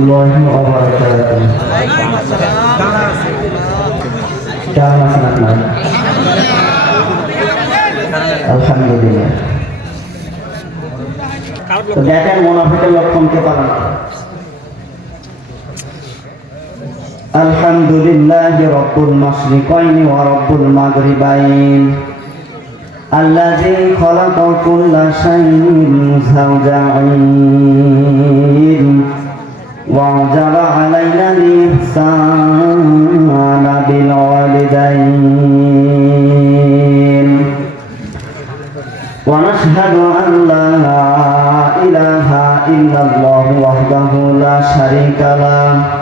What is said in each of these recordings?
الله وبركاته. আলহামদুলিল্লাহ। তো দেখেন মুনাফিকের লক্ষণ কে পালন করে। আলহামদুলিল্লাহি রাব্বুল মাশরিকাইনি ওয়া রাব্বুল মাগরিবাইন আল্লাযী খালাকা কুল্লা শাইইন যাওজাইন ওয়া জালা আলাইনা লিহসানা বিল ওয়ালিদাইন ওয়া নাশহাদু আন লা ইলাহা ইল্লাল্লাহু ওয়াহদাহু লা শারীকা লাহু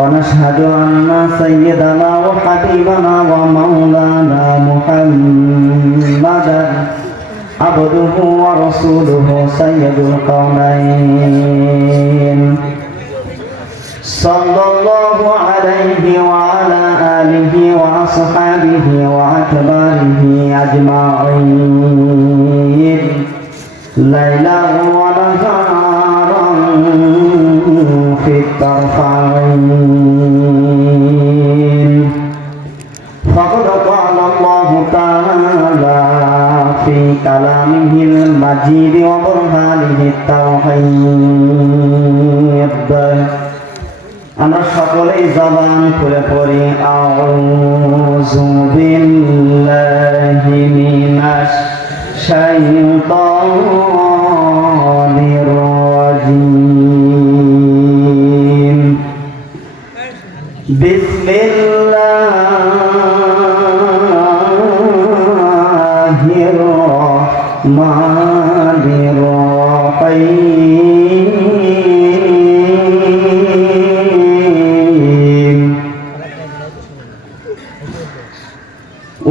ونشهد أن سيدنا وحبيبنا ومولانا محمدا عبده ورسوله سيد الكونين صلى الله عليه وعلى آله وأصحابه وأتباعه أجمعين ليلا ونهارا في الطرفين فقد قال الله تعالى في كلامه المجيد وبرهانه التوحيد আমরা সকলেই জবান খুলে পড়ি আউযু বিল্লাহি মিনাশ শাইতানির রাজিম বিসমিল্লাহির রহমানির রহিম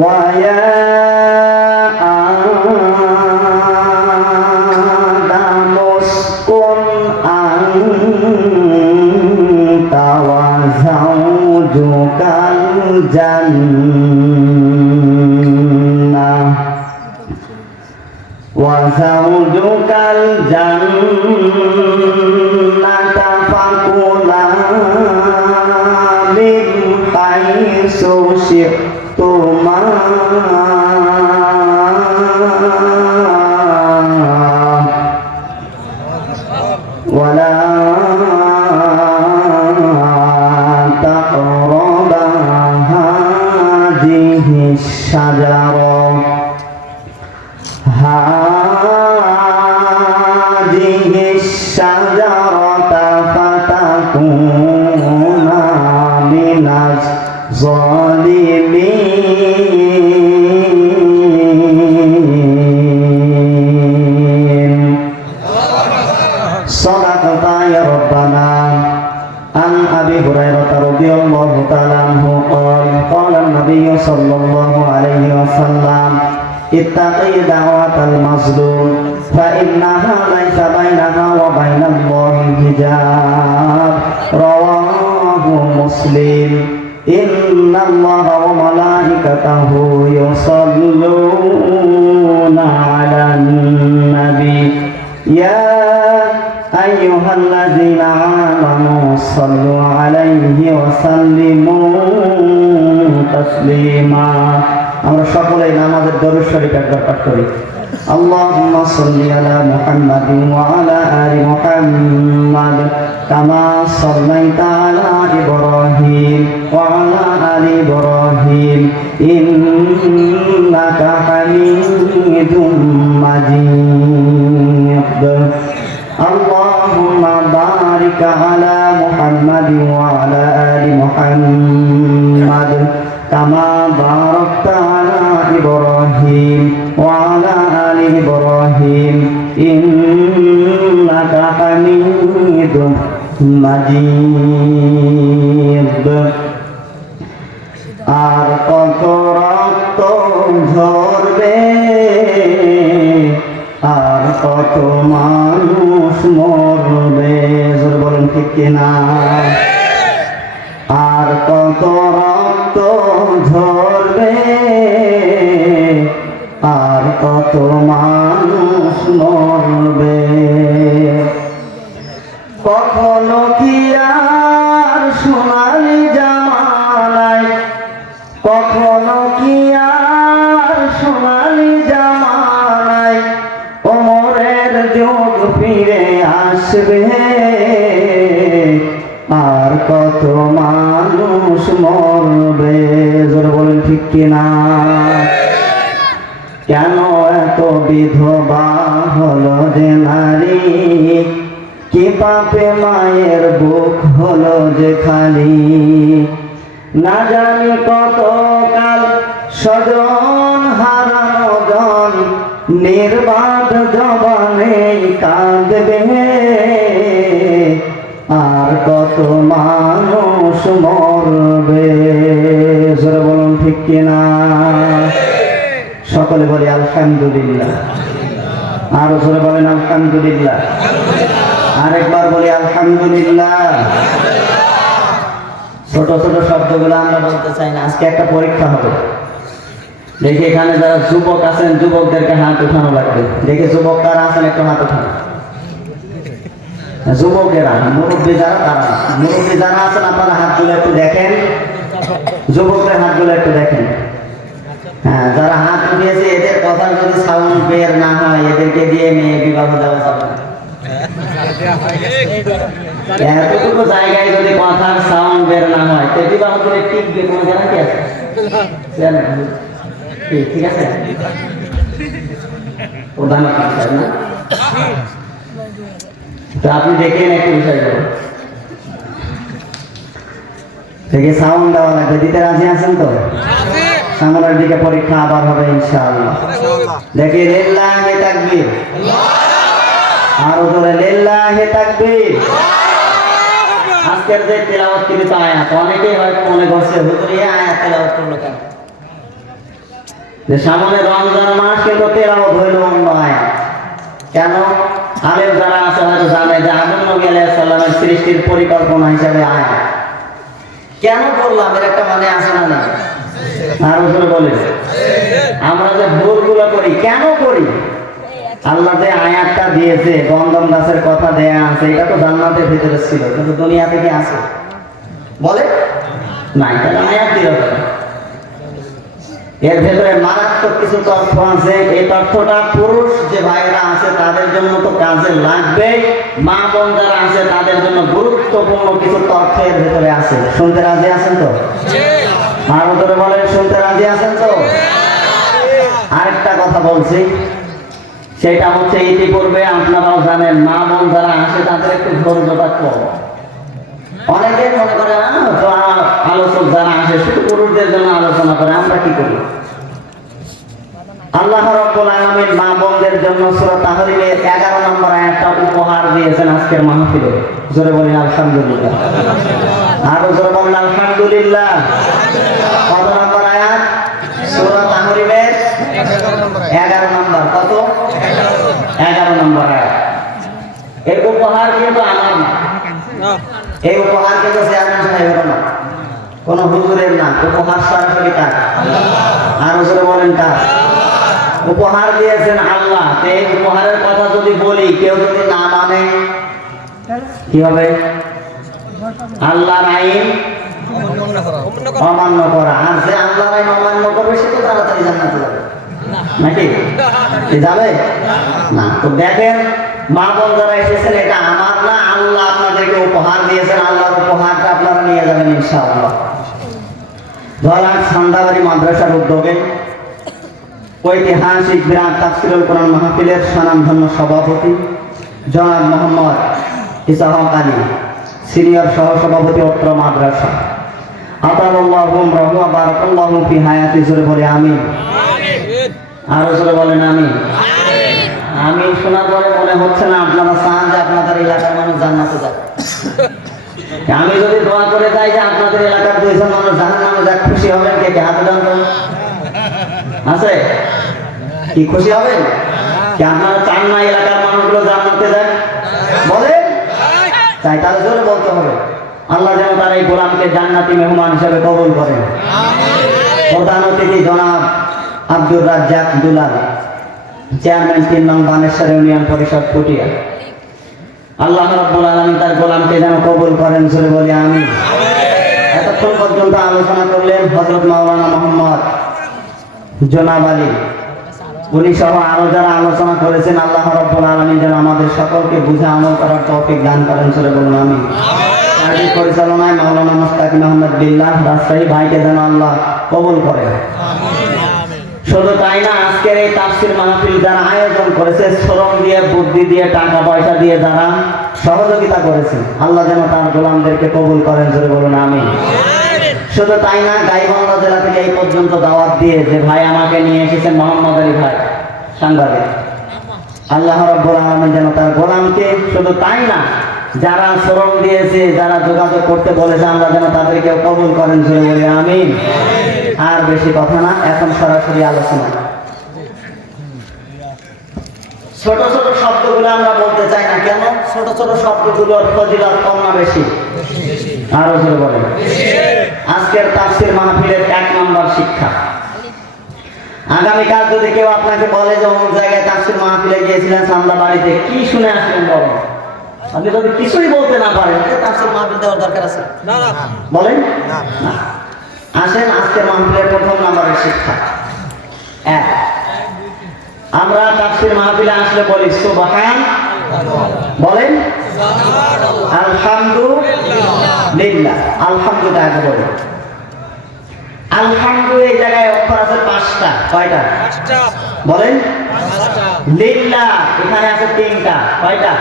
ওয়া ইয়া আদামু উসকুন আনতা ওয়া যাওজুকাল জান্নাহ ওয়া যাওজুকাল জান্নাতা ফাকুলা মিন হাইসু শি'তুমা ওয়ালা তাকরাবা হাযিহি শাজারা হাযিহি শাজারাতা ফাতাকুনা মিনাজ জালিমিন সাদাকাতা ইয়া রাব্বানা عن أبي هريرة رضي الله تعالى عنه قال قال النبي صلى الله عليه وسلم اتقي دعوة المظلوم فإنها ليس بينها وبين الله حجاب رواه مسلم إن الله وملائكته يصلون على النبي يا أيها الذين آمنوا صلوا عليه وسلموا تسليما আমরা সকলেই নামাজের দরুদ শরীফ একবার পাঠ করি আল্লাহুম্মা সাল্লি আলা মুহাম্মাদিন ওয়া আলা আলি মুহাম্মাদ কামা সাল্লাইতা আলা ইব্রাহিম ওয়া আলা আলি ইব্রাহিম ইন্নাকা হামিদুম মাজিদ আল্লাহুম্মা বারিক আলা মুহাম্মাদিন ওয়া আলা আলি মুহাম্মাদ كما باركت على إبراهيم وعلى آل إبراهيم إنك حميد مجيد আর কত রক্ত ঝরবে আর কত মানুষ মরবে জোরে বলুন ঠিক কিনা আর কত রক্ত ঝরবে আর কত মানুষ মরবে কখনো কি আর সোনালি জামানায়, কখনো কি আর সোনালি জামানায় ওমরের যুগ ফিরে আসবে, আর কত মানুষ মরবে। জোরে বলেন ঠিক কিনা? কেন এত বিধবা হলো যে নারী, কি পাপে মায়ের বুক হলো যে খালি, না জানি কত কাল স্বজন হারানো জন নির্বাদ জবানে কাঁদবে, আর কত মানুষ মরবে। জোরে বলুন ঠিক কিনা? সকলে বলি আলহামদুলিল্লাহ। আরো জোরে বলেন আলহামদুলিল্লাহ। আরেকবার বলি আলহামদুলিল্লাহ। ছোট ছোট শব্দগুলো আমরা বলতে চাই না। আজকে একটা পরীক্ষা হবে। দেখি এখানে যারা যুবক আছেন, যুবকদেরকে হাত উঠানো লাগবে। দেখি যুবক কারা আছেন, একটু হাত উঠান। যুবকেরা, মুরব্বী যারা, তারা মুরব্বী যারা আছেন আপনারা হাতগুলো একটু দেখেন। যুবকদের হাতগুলো একটু দেখেন। হ্যাঁ, যারা হাত উঠিয়েছে এদের কথা যদি সাউন্ড বের না হয়, এদেরকে দিয়ে মেয়ে বিবাহ দেওয়া যাবে না। এতটুকু জায়গায় যদি কথার সাউন্ড বের না হয়, তো বিবাহ করে টিকবে কোনো গ্যারান্টি আছে? ঠিক আছে, প্রধান না। তো আপনি দেখেন একটু বিষয়গুলো দেখে সাউন্ড দেওয়া লাগবে। দিতে রাজি আছেন তো? সামনের দিকে পরীক্ষা আবার হবে ইনশাআল্লাহ। দেখি লিল্লাহি তাকবীর, আরো জোরে লিল্লাহি তাকবীর। আজকের যে তেলাওয়াতকৃত আয়াত, অনেকেই হয়তো মনে করছে হুজুর এই আয়াত তেলাওয়াত করলো কেন? যে সামনে রমজান মাস, কিন্তু তেলাওয়াত হইল অন্য আয়াত। কেন? আলেম যারা আছে হয়তো জানে যে আদম নবী আলাইহিস সালামের সৃষ্টির পরিকল্পনা হিসাবে আয়াত। কেন করলাম এর একটা মানে আছে না? না, আর উপরে বলে আমরা যে ভুলগুলো করি কেন করি? আল্লাহ যে আয়াতটা দিয়েছে, বন্ধন গাছের কথা দেয়া আছে, এটা তো জান্নাতের ভিতরে ছিল, কিন্তু দুনিয়াতে কি আছে বলে নাই। তাহলে আয়াত দিল কেন? এর ভেতরে মারাত্মক কিছু তথ্য আছে। এই তথ্যটা পুরুষ যে ভাইরা আছে তাদের জন্য তো কাজে লাগবে, মা বোন যারা আছে তাদের জন্য গুরুত্বপূর্ণ কিছু তথ্য এর ভেতরে আছে। শুনতে রাজি আছেন তো? আর ধরে বলেন শুনতে রাজি আছেন তো? আরেকটা কথা বলছি, সেটা হচ্ছে ইতিপূর্বে আপনারাও জানেন মা বোন যারা আসে তাদের একটু ধৈর্যটা কম। অনেকে মনে করে আলোচক যারা আসে শুধু পুরুষদের জন্য আলোচনা করে, আমরা কি করি? আল্লাহ রাব্বুল আলামিন মা বোনদের জন্য সূরা তাহরিমের 11 নম্বর আয়াতটা উপহার দিয়েছেন আজকের মাহফিলে। জোরে বলেন আলহামদুলিল্লাহ। আরো জোরে বলেন আলহামদুলিল্লাহ। কত নম্বর আয়াত? সূরা তাহরিমের 11 নম্বর। কত? 11 নম্বর আয়াত। এই উপহার কিন্তু আমার না, এই উপহার কিন্তু চেয়ারম্যান সাহেবের না, কোন হুজুরের না। উপহার সরাসরি কার? আরো জোরে বলেন কার? উপহার দিয়েছেন আল্লাহ। এই উপহারের কথা যদি বলি, কেউ যদি না মানে কি হবে? আল্লাহর আইন অমান্য করা। আর যে আল্লাহর আইন অমান্য করবে সে তো তাড়াতাড়ি জান্নাতে যাবে নাকি? যাবে না। তো দেখেন মা বোন যারা এসেছেন, এটা আমার না, আল্লাহ আপনাদেরকে উপহার দিয়েছেন। আল্লাহর উপহারটা আপনারা নিয়ে যাবেন ইনশাআল্লাহ। ধরান সান্দাবাড়ি মাদ্রাসার উদ্যোগে ঐতিহাসিক বিরাট তাফসীরুল কোরআন মাহফিলের স্বনামধন্য সভাপতি জনাব মোহাম্মদ ইসহাক আলী, সিনিয়র সহ সভাপতি অত্র মাদ্রাসা, আতাল্লাহু রাহু ওয়া বারাকাল্লাহু ফি হায়াতি। জোরে বলে আমিন। আরো জোরে বলেন আমিন। আমি শোনার পরে মনে হচ্ছে না আপনারা চান যে আপনাদের এলাকার মানুষ জান্নাতে যাক। আমি যদি দোয়া করে যাই যে আপনাদের এলাকার 2 জন মানুষ জাহান্নামে যাক, খুশি হবেন? কে কে হাতে দান করুন। আছে কি খুশি হবেন? কি আপনারা চান না এলাকার মানুষগুলো জান্নাতে যাক? বলেন তাই। তাহলে জোরে বলতে হবে, আল্লাহ যেন তার এই গোলামকে জান্নাতি মেহমান হিসেবে কবুল করেন। প্রধান অতিথি জনাব আব্দুর রাজ্জাক দুলাল, চেয়ারম্যান 3 নং বানেশ্বর ইউনিয়ন পরিষদ পুটিয়া। আল্লাহ রাব্বুল আলামিন তার গোলামকে যেন কবুল করেন, জোরে বলি আমিন। এতক্ষণ পর্যন্ত আলোচনা করলেন হযরত মাওলানা মোহাম্মদ জনাব আলী, উনি সহ আরো যারা আলোচনা করেছেন। আল্লাহ রাব্বুল আলামিন যেন আমাদের সকলকে বুঝে আমল করার তৌফিক দান করেন, জোরে বলুন আমিন। সার্বিক পরিচালনায় মাওলানা মুস্তাকিম আহমদ বিল্লাহ রাজশাহী ভাইকে যেন আল্লাহ কবুল করেন। শুধু তাই না, আজকের এই তাফসীর মাহফিল যারা আয়োজন করেছে, শ্রম দিয়ে, বুদ্ধি দিয়ে, টাকা পয়সা দিয়ে যারা সহযোগিতা করেছে, আল্লাহ যেন তার গোলামদেরকে কবুল করেন, জোরে বলুন আমিন। শুধু তাই না, গাইবান্ধা জেলা থেকে এই পর্যন্ত দাওয়াত দিয়ে যে ভাই আমাকে নিয়ে এসেছেন, মোহাম্মদ আলী ভাই সাংবাদিক, আল্লাহ রাব্বুল আলামিন যেন তার গোলামকে, শুধু তাই না, যারা শ্রম দিয়েছে, যারা যোগাযোগ করতে বলেছে, আল্লাহ যেন তাদেরকে কবুল করেন, জোরে বলি আমিন। আর বেশি কথা না, এখন সরাসরি আলোচনা। ছোট ছোট শব্দগুলো আমরা বলতে চাই না কেন? ছোট ছোট শব্দগুলোর ফজিলত কম না বেশি? আরো জোরে বলেন। আজকের তাফসীর মাহফিলের 1 নম্বর শিক্ষা। আগামীকাল যদি কেউ আপনাকে বলে যে অমুক জায়গায় তাফসীর মাহফিলে গিয়েছিলেন চান্দা বাড়িতে, কি শুনে আসলেন বলেন? আপনি যদি কিছুই বলতে না পারেন, তাফসীর মাহফিল দেওয়ার দরকার আছে? না না, বলেন না। আসেন আজকের মাহফিলের 1 নম্বরের শিক্ষা। আমরা তাফসীর মাহফিলে আসলে বলি সুবহান, বলেন আলহামদুলিল্লাহ। আলহামদুলিল্লাহ আগে বলেন। আলহামদু এই জায়গায় অক্ষর আছে 5টা। কয়টা? 5টা। বলেন। লিল্লাহ এখানে আছে 3টা। কয়টা?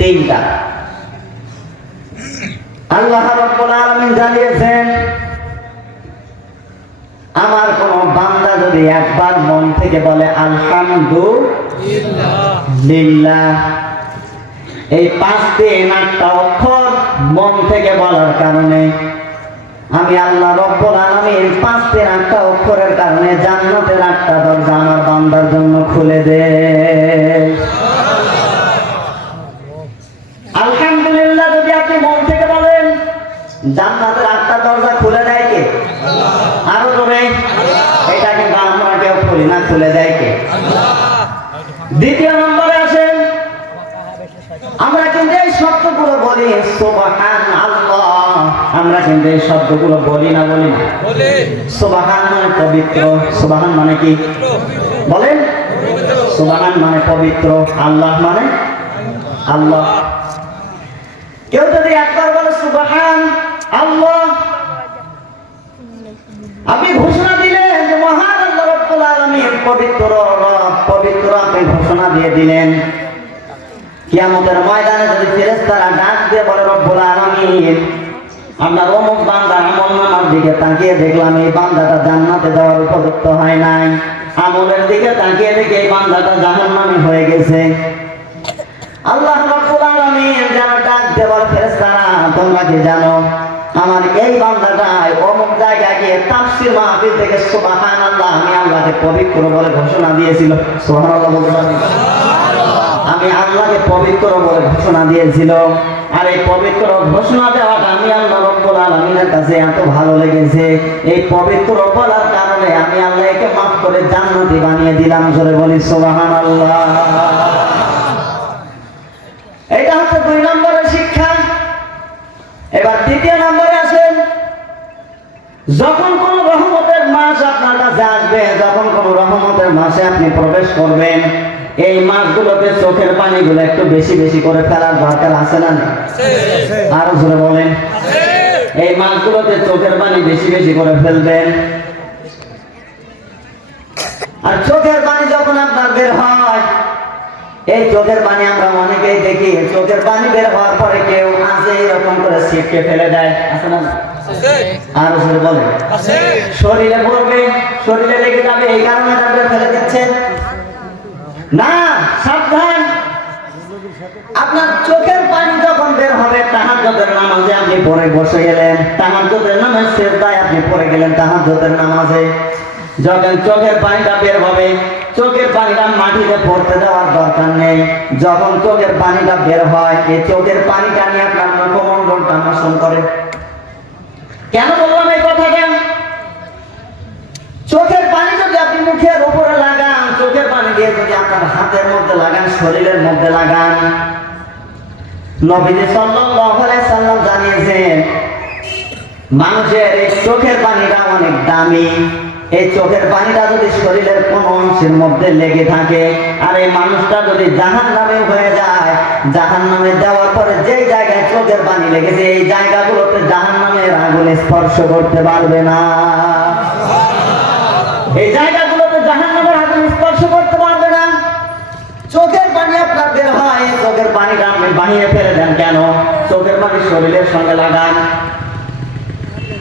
3টা। আল্লাহ রাব্বুল আলামিন জানিয়েছেন, আমার কোন বান্দা যদি একবার মন থেকে বলে আলহামদুলিল্লাহ, এই 5টা অক্ষর মন থেকে বলার কারণে আমি আল্লাহ রাব্বুল আলামিন 5টা অক্ষরের কারণে জান্নাতের 8টা দরজা আমার বান্দার জন্য খুলে দেয়। আলহামদুলিল্লাহ যদি আপনি মন থেকে বলেন, জান্নাতের 8টা দরজা খুলে দেয় কে? আরো জোরে। এটা কিন্তু আমরা কেউ খুলি না, খুলে দেয় কে? দ্বিতীয় নম্বরে আসেন, আমরা কিন্তু এই শব্দগুলো বলি সুবহানাল্লাহ, আমরা কিন্তু এই শব্দগুলো বলি না? বলি না। সুবহান মানে পবিত্র। সুবহান মানে কি? বলেন। সুবহান মানে পবিত্র, আল্লাহ মানে আল্লাহ। কেউ যদি একবার বলে সুবহান আল্লাহ, আপনি ঘোষণা দিলেন যে মহান আল্লাহ রাব্বুল আলামিন পবিত্র রব, পবিত্র, আপনি ঘোষণা দিয়ে দিলেন। কিয়ামতের ময়দানে যদি ফেরেশতারা ডাক দিয়ে বলে রব্বুল আলামিন, আমরা অমুক বান্দার আমলনামার দিকে তাকিয়ে দেখলাম এই বান্দাটা জান্নাতে যাওয়ার উপযুক্ত হয় নাই, আমলের দিকে তাকিয়ে দেখে এই বান্দাটা জাহান্নামী হয়ে গেছে, আল্লাহ রাব্বুল আলামিন যেন ডাক দিয়ে বলে ফেরেশতারা, তোমরা কি জানো আমার এই বান্দাটা অমুক জায়গায় গিয়ে তাফসীর মাহফিল থেকে সুবহানাল্লাহ, আমি আল্লাহকে পবিত্র বলে ঘোষণা দিয়েছিল। সুবহানাল্লাহ বলবেন। আমি আল্লাহকে পবিত্র বলে ঘোষণা দিয়েছিল, আর এই পবিত্র ঘোষণা দেওয়াটা আমি আল্লাহ রাব্বুল আলামিনের কাছে এত ভালো লেগেছে, এই পবিত্র বলার কারণে আমি আল্লাহকে মাফ করে জান্নাতি বানিয়ে দিলাম। জোরে বলি সুবহানাল্লাহ। এটা হচ্ছে 2 নম্বরের শিক্ষা। এবার 3 নম্বরে আসেন, যখন কোন রহমতের মাস আপনার কাছে আসবে, যখন কোন রহমতের মাসে আপনি প্রবেশ করবেন, এই মাসগুলোতে চোখের পানিগুলো একটু বেশি বেশি করে ফেলার দরকার আছে না? আরো জোরে বলেন। এই মাসগুলোতে চোখের পানি বেশি বেশি করে ফেলবেন। আর চোখের পানি যখন আপনার বের হয়, এই চোখের পানি আমরা অনেকেই দেখি, চোখের পানি বের হওয়ার পরে কেউ আছে এরকম করে ছিটকে ফেলে দেয়, আছে না? আরো জোরে বলেন। শরীরে পড়বে, শরীরে লেগে যাবে, এই কারণে তাদের ফেলে দিচ্ছে না। সাবধান, আপনার চোখের পানি যখন বের হবে, তাহাজ্জুদের নামাজে আপনি পড়ে বসে গেলেন, তাহাজ্জুদের নামাজ সিজদায় আপনি পড়ে গেলেন, তাহাজ্জুদের নামাজে যখন চোখের পানিটা বের হবে, চোখের পানিটা মাটিতে পড়তে দেওয়ার দরকার নেই। যখন চোখের পানিটা বের হয়, এই চোখের পানিটা নিয়ে আপনার মুখমণ্ডলটা মোশন করে। কেন বললাম এই কথাটা? চোখের পানি যদি আপনি মুখের উপরে লাগান, চোখের পানি দিয়ে যদি আপনার হাতের মধ্যে লাগান, শরীরের মধ্যে লাগান, নবীজি সাল্লাল্লাহু আলাইহি সাল্লাম জানিয়েছেন মানুষের এই চোখের পানিটা অনেক দামি। এই চোখের পানিটা যদি শরীরের কোন অংশের মধ্যে লেগে থাকে আর এই মানুষটা যদি জাহান্নামে হয়ে যায়, জাহান্নামে যাওয়ার পরে যেই জায়গায় চোখের পানি লেগেছে এই জায়গাগুলোতে জাহান্নামের আগুন স্পর্শ করতে পারবে না। এই জায়গাগুলোতে জাহান্নামের আগুন স্পর্শ করতে পারবে না। চোখের পানি আপনার বের হয়, চোখের পানিটা আপনি বাহিরে ফেলে দেন কেন? চোখের পানি শরীরের সঙ্গে লাগান।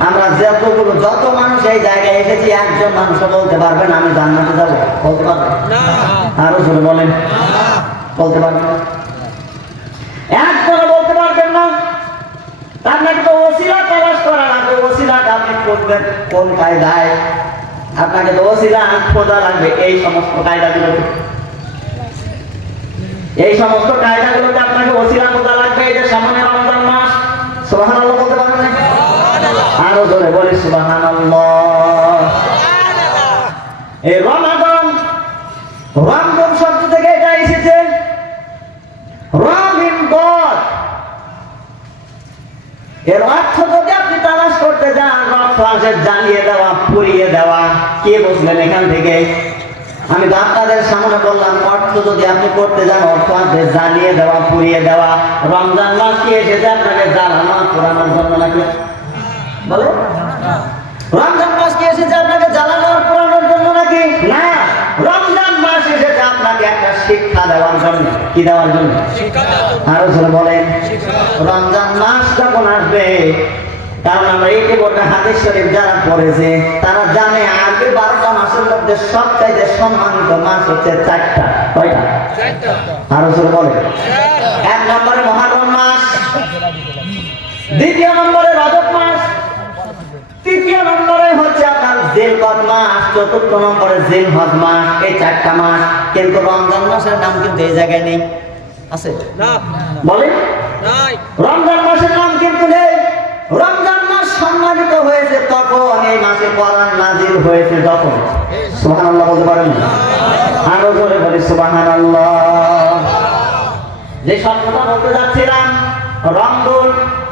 আমরা যত মানুষ এই জায়গায় এসেছি একজন মানুষ বলতে পারবেন আমি জান্নাতে যাবো? বলতে পারবেন? আরো জোরে বলেন। বলতে পারবেন? একজনও বলতে পারবেন না। আপনাকে তো ওসিলা তালাশ করা লাগবে। ওসিলাটা আপনি করবেন কোন কায়দায়? আপনাকে তো ওসিলা খোঁজা লাগবে এই সমস্ত কায়দাগুলোতে। এই সমস্ত কায়দাগুলোতে আপনাকে ওসিলা খোঁজা লাগবে। এই যে সামনে রমজান মাস, সুবহানাল্লাহ বলতে পারবেন না? আরো জোরে বলি সুবহানাল্লাহ। এই রমাদান, রমজান শব্দ থেকে এটা এসেছে। রমিন গড, এর অর্থ যদি আপনি তালাশ করতে যান, অর্থ আসে জ্বালিয়ে দেওয়া, পুড়িয়ে দেওয়া। কে বুঝলেন এখান থেকে? আমি তো আপনাদের সামনে বললাম অর্থ যদি আপনি করতে যান, অর্থ আসবে জ্বালিয়ে দেওয়া, পুড়িয়ে দেওয়া। রমজান মাস কি এসেছে আপনাকে জ্বালানো পোড়ানোর জন্য নাকি? বলে রমজান মাস কি এসেছে আপনাকে জ্বালানোর পোড়ানোর জন্য নাকি? না, রমজান মাস এসেছে আপনাকে একটা শিক্ষা দেওয়ার জন্য। কি দেওয়ার জন্য? আরো জোরে বলেন। রমজান মাস যখন আসবে, কারণ আমরা ইতিমধ্যে হাদিস শরীফ যারা পড়েছে তারা জানে আগে 12টা মাসের মধ্যে সবচাইতে সম্মানিত মাস হচ্ছে 4টা। কয়টা? আরো জোরে বলেন। 1 নম্বরে মুহররম মাস, 2 নম্বরে রজব মাস, 3 নম্বরে হচ্ছে আপনার জিলকদ মাস, 4 নম্বরে জিলহজ মাস। এই 4টা মাস। কিন্তু রমজান মাসের নাম কিন্তু এই জায়গায় নেই। আছে না? বলেন নাই। রমজান মাসের নাম কিন্তু নেই। রমজান মাস সম্মানিত হয়েছে তখন, এই মাসে কোরআন নাজিল হয়েছে যখন। সুবহানাল্লাহ বলতে পারেন না? আরো জোরে বলি সুবহানাল্লাহ। যে শব্দটা বলতে যাচ্ছিলাম, রমজান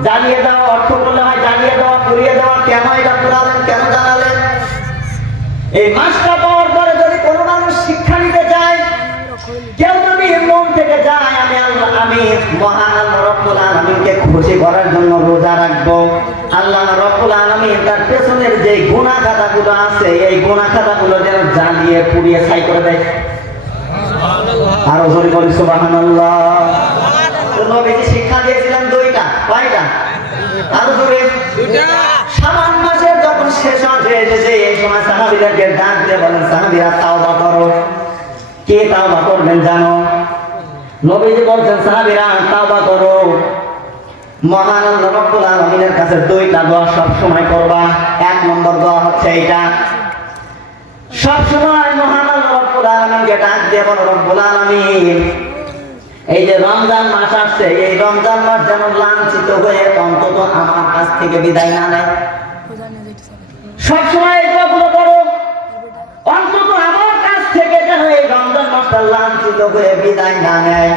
জ্বালিয়ে দেওয়া, অর্থ বললে হয় জ্বালিয়ে দেওয়া, পুড়িয়ে দেওয়া। কেন এটা পুরালেন, কেন জানালেন? এই মাসটা পাওয়ার পরে যদি কোনো মানুষ শিক্ষা নিতে চায়, কেউ যদি মন থেকে যায় আমি মহান আল্লাহ রাব্বুল আলামিনকে খুশি করার জন্য রোজা রাখবো, আল্লাহ রাব্বুল আলামিন তার পেছনের যে গুনাহ খাতাগুলো আছে এই গুনাহ খাতাগুলো যেন জ্বালিয়ে পুড়িয়ে ছাই করে দেয়। আরো জোরে বলি সুবহানাল্লাহ। নবীজি শিক্ষা দিয়েছিলেন 2টা। কয়টা? আরো জোরে। 2টা। শাবান মাসের যখন শেষ হয়ে এসেছে এই সময় সাহাবীদেরকে ডাক দিয়ে বলেন, সাহাবীরা তাওবা করো। কে তাওবা করবেন জানো? নবীজি বলছেন সাহাবীরা তাওবা করো। মহান আল্লাহ রাব্বুল আলামিনের কাছে 2টা দোয়া সব সময় করবা। 1 নম্বর দোয়া হচ্ছে এইটা, সব সময় মহান আল্লাহ রাব্বুল আলামিনকে ডাক দিয়ে বলো, রব্বুল আলামিন এই যে রমজান মাস আসছে, এই রমজান মাস যেন লাঞ্ছিত হয়ে অন্তত আমার কাছ থেকে বিদায় না নেয়। সবসময় এই দোয়াগুলো করো, অন্তত আমার কাছ থেকে যেন এই রমজান মাসটা লাঞ্ছিত হয়ে বিদায় না নেয়।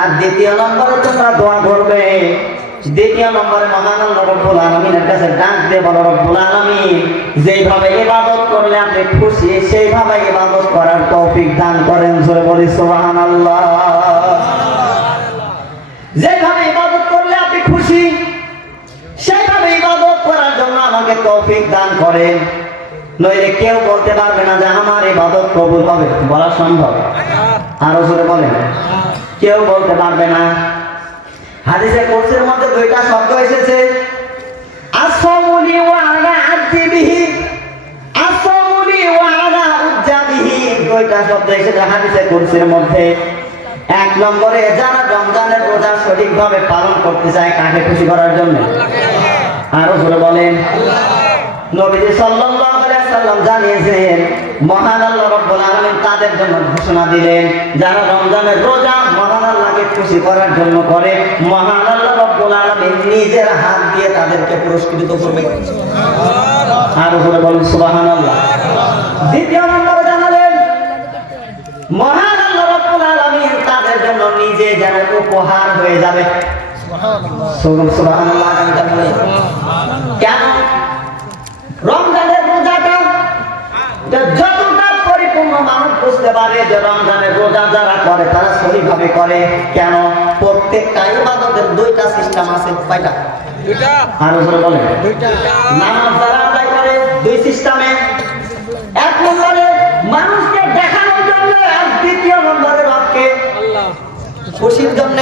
আর 2 নম্বরে তোমরা দোয়া করবে, 2 নম্বরে মহান আল্লাহ রাব্বুল আলামিনের কাছে ডাক দিয়ে বলো, রব্বুল আলামিন যেইভাবে ইবাদত করলে আপনি খুশি সেইভাবে ইবাদত করার তৌফিক দান করেন। জোরে বলি সুবহানাল্লাহ। যেভাবে ইবাদত করলে আপনি খুশি সেইভাবে ইবাদত করার জন্য আমাকে তৌফিক দান করেন। নইলে কেউ বলতে পারবে না যে আমার ইবাদত কবুল হবে। বলা সম্ভব? আরো জোরে বলেন। কেউ বলতে পারবে না। হাদিসে কোরসির মধ্যে 2টা শব্দ এসেছে, আসমুলি ওয়া আনা আদিবিহি, আসমুলি ওয়া আনা উজ্জাবিহি। 2টা শব্দ এসেছে হাদিসে কোরসির মধ্যে। 1 নম্বরে যারা রমজানের রোজা সঠিকভাবে পালন করতে চায় কাকে খুশি করার জন্য? আরো জোরে বলেন। নবীজি সাল্লাল্লাহু আলাইহি সাল্লাম জানিয়েছেন মহান আল্লাহ রাব্বুল আলামিন তাদের জন্য ঘোষণা দিলেন যারা রমজানের রোজা মহান আল্লাহকে খুশি করার জন্য করে, মহান আল্লাহ রাব্বুল আলামিন নিজের হাত দিয়ে তাদেরকে পুরস্কৃত করবে। আরো জোরে বলেন সুবহানাল্লাহ। 2 নম্বরে জানালেন মহান আল্লাহ রাব্বুল আলামিন তাদের জন্য নিজে যেন উপহার হয়ে যাবে। সুবহানাল্লাহ। কেন রমজানের রোজাটা যতটা পরিপূর্ণ মানুষ বুঝতে পারে যে রমজানের রোজা যারা করে তারা সঠিকভাবে করে। কেন? প্রত্যেকটা ইবাদতের দুইটা সিস্টেম আছে। কয়টা? দুইটা। আরো জোরে বলেন। দুইটা। নামাজ যারা আদায় করে দুই সিস্টেমে, এক নম্বরে মানুষকে দেখানোর জন্য, আর দ্বিতীয় নম্বরে রবকে আল্লাহ খুশির জন্য।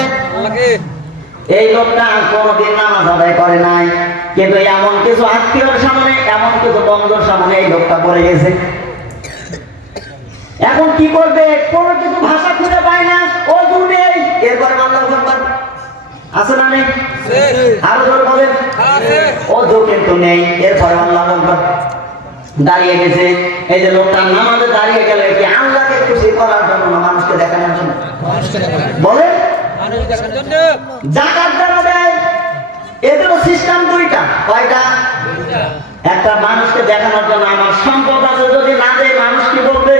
এই লোকটা কোনদিন নামাজ আদায় করে নাই, কিন্তু এমন কিছু আত্মীয়র সামনে, এমন কিছু বন্ধুর সামনে এই লোকটা পড়ে গেছে। এখন কি করবে? কোনো কিছু ভাষা খুঁজে পায় না, ওযু নেই। এরপরে আল্লাহু আকবার আছে না নেই? আরো জোরে বলেন। ওযু কিন্তু নেই, এরপরে আল্লাহু আকবার দাঁড়িয়ে গেছে। এই যে লোকটা নামাজে দাঁড়িয়ে গেল কি আল্লাহকে খুশি করার জন্য না মানুষকে দেখানোর জন্য? বলে যাকাত যারা দেয় এদেরও সিস্টেম দুইটা। কয়টা? একটা মানুষকে দেখানোর জন্য, আমার সম্পদ আছে, যদি না দেয় মানুষ কি বলবে?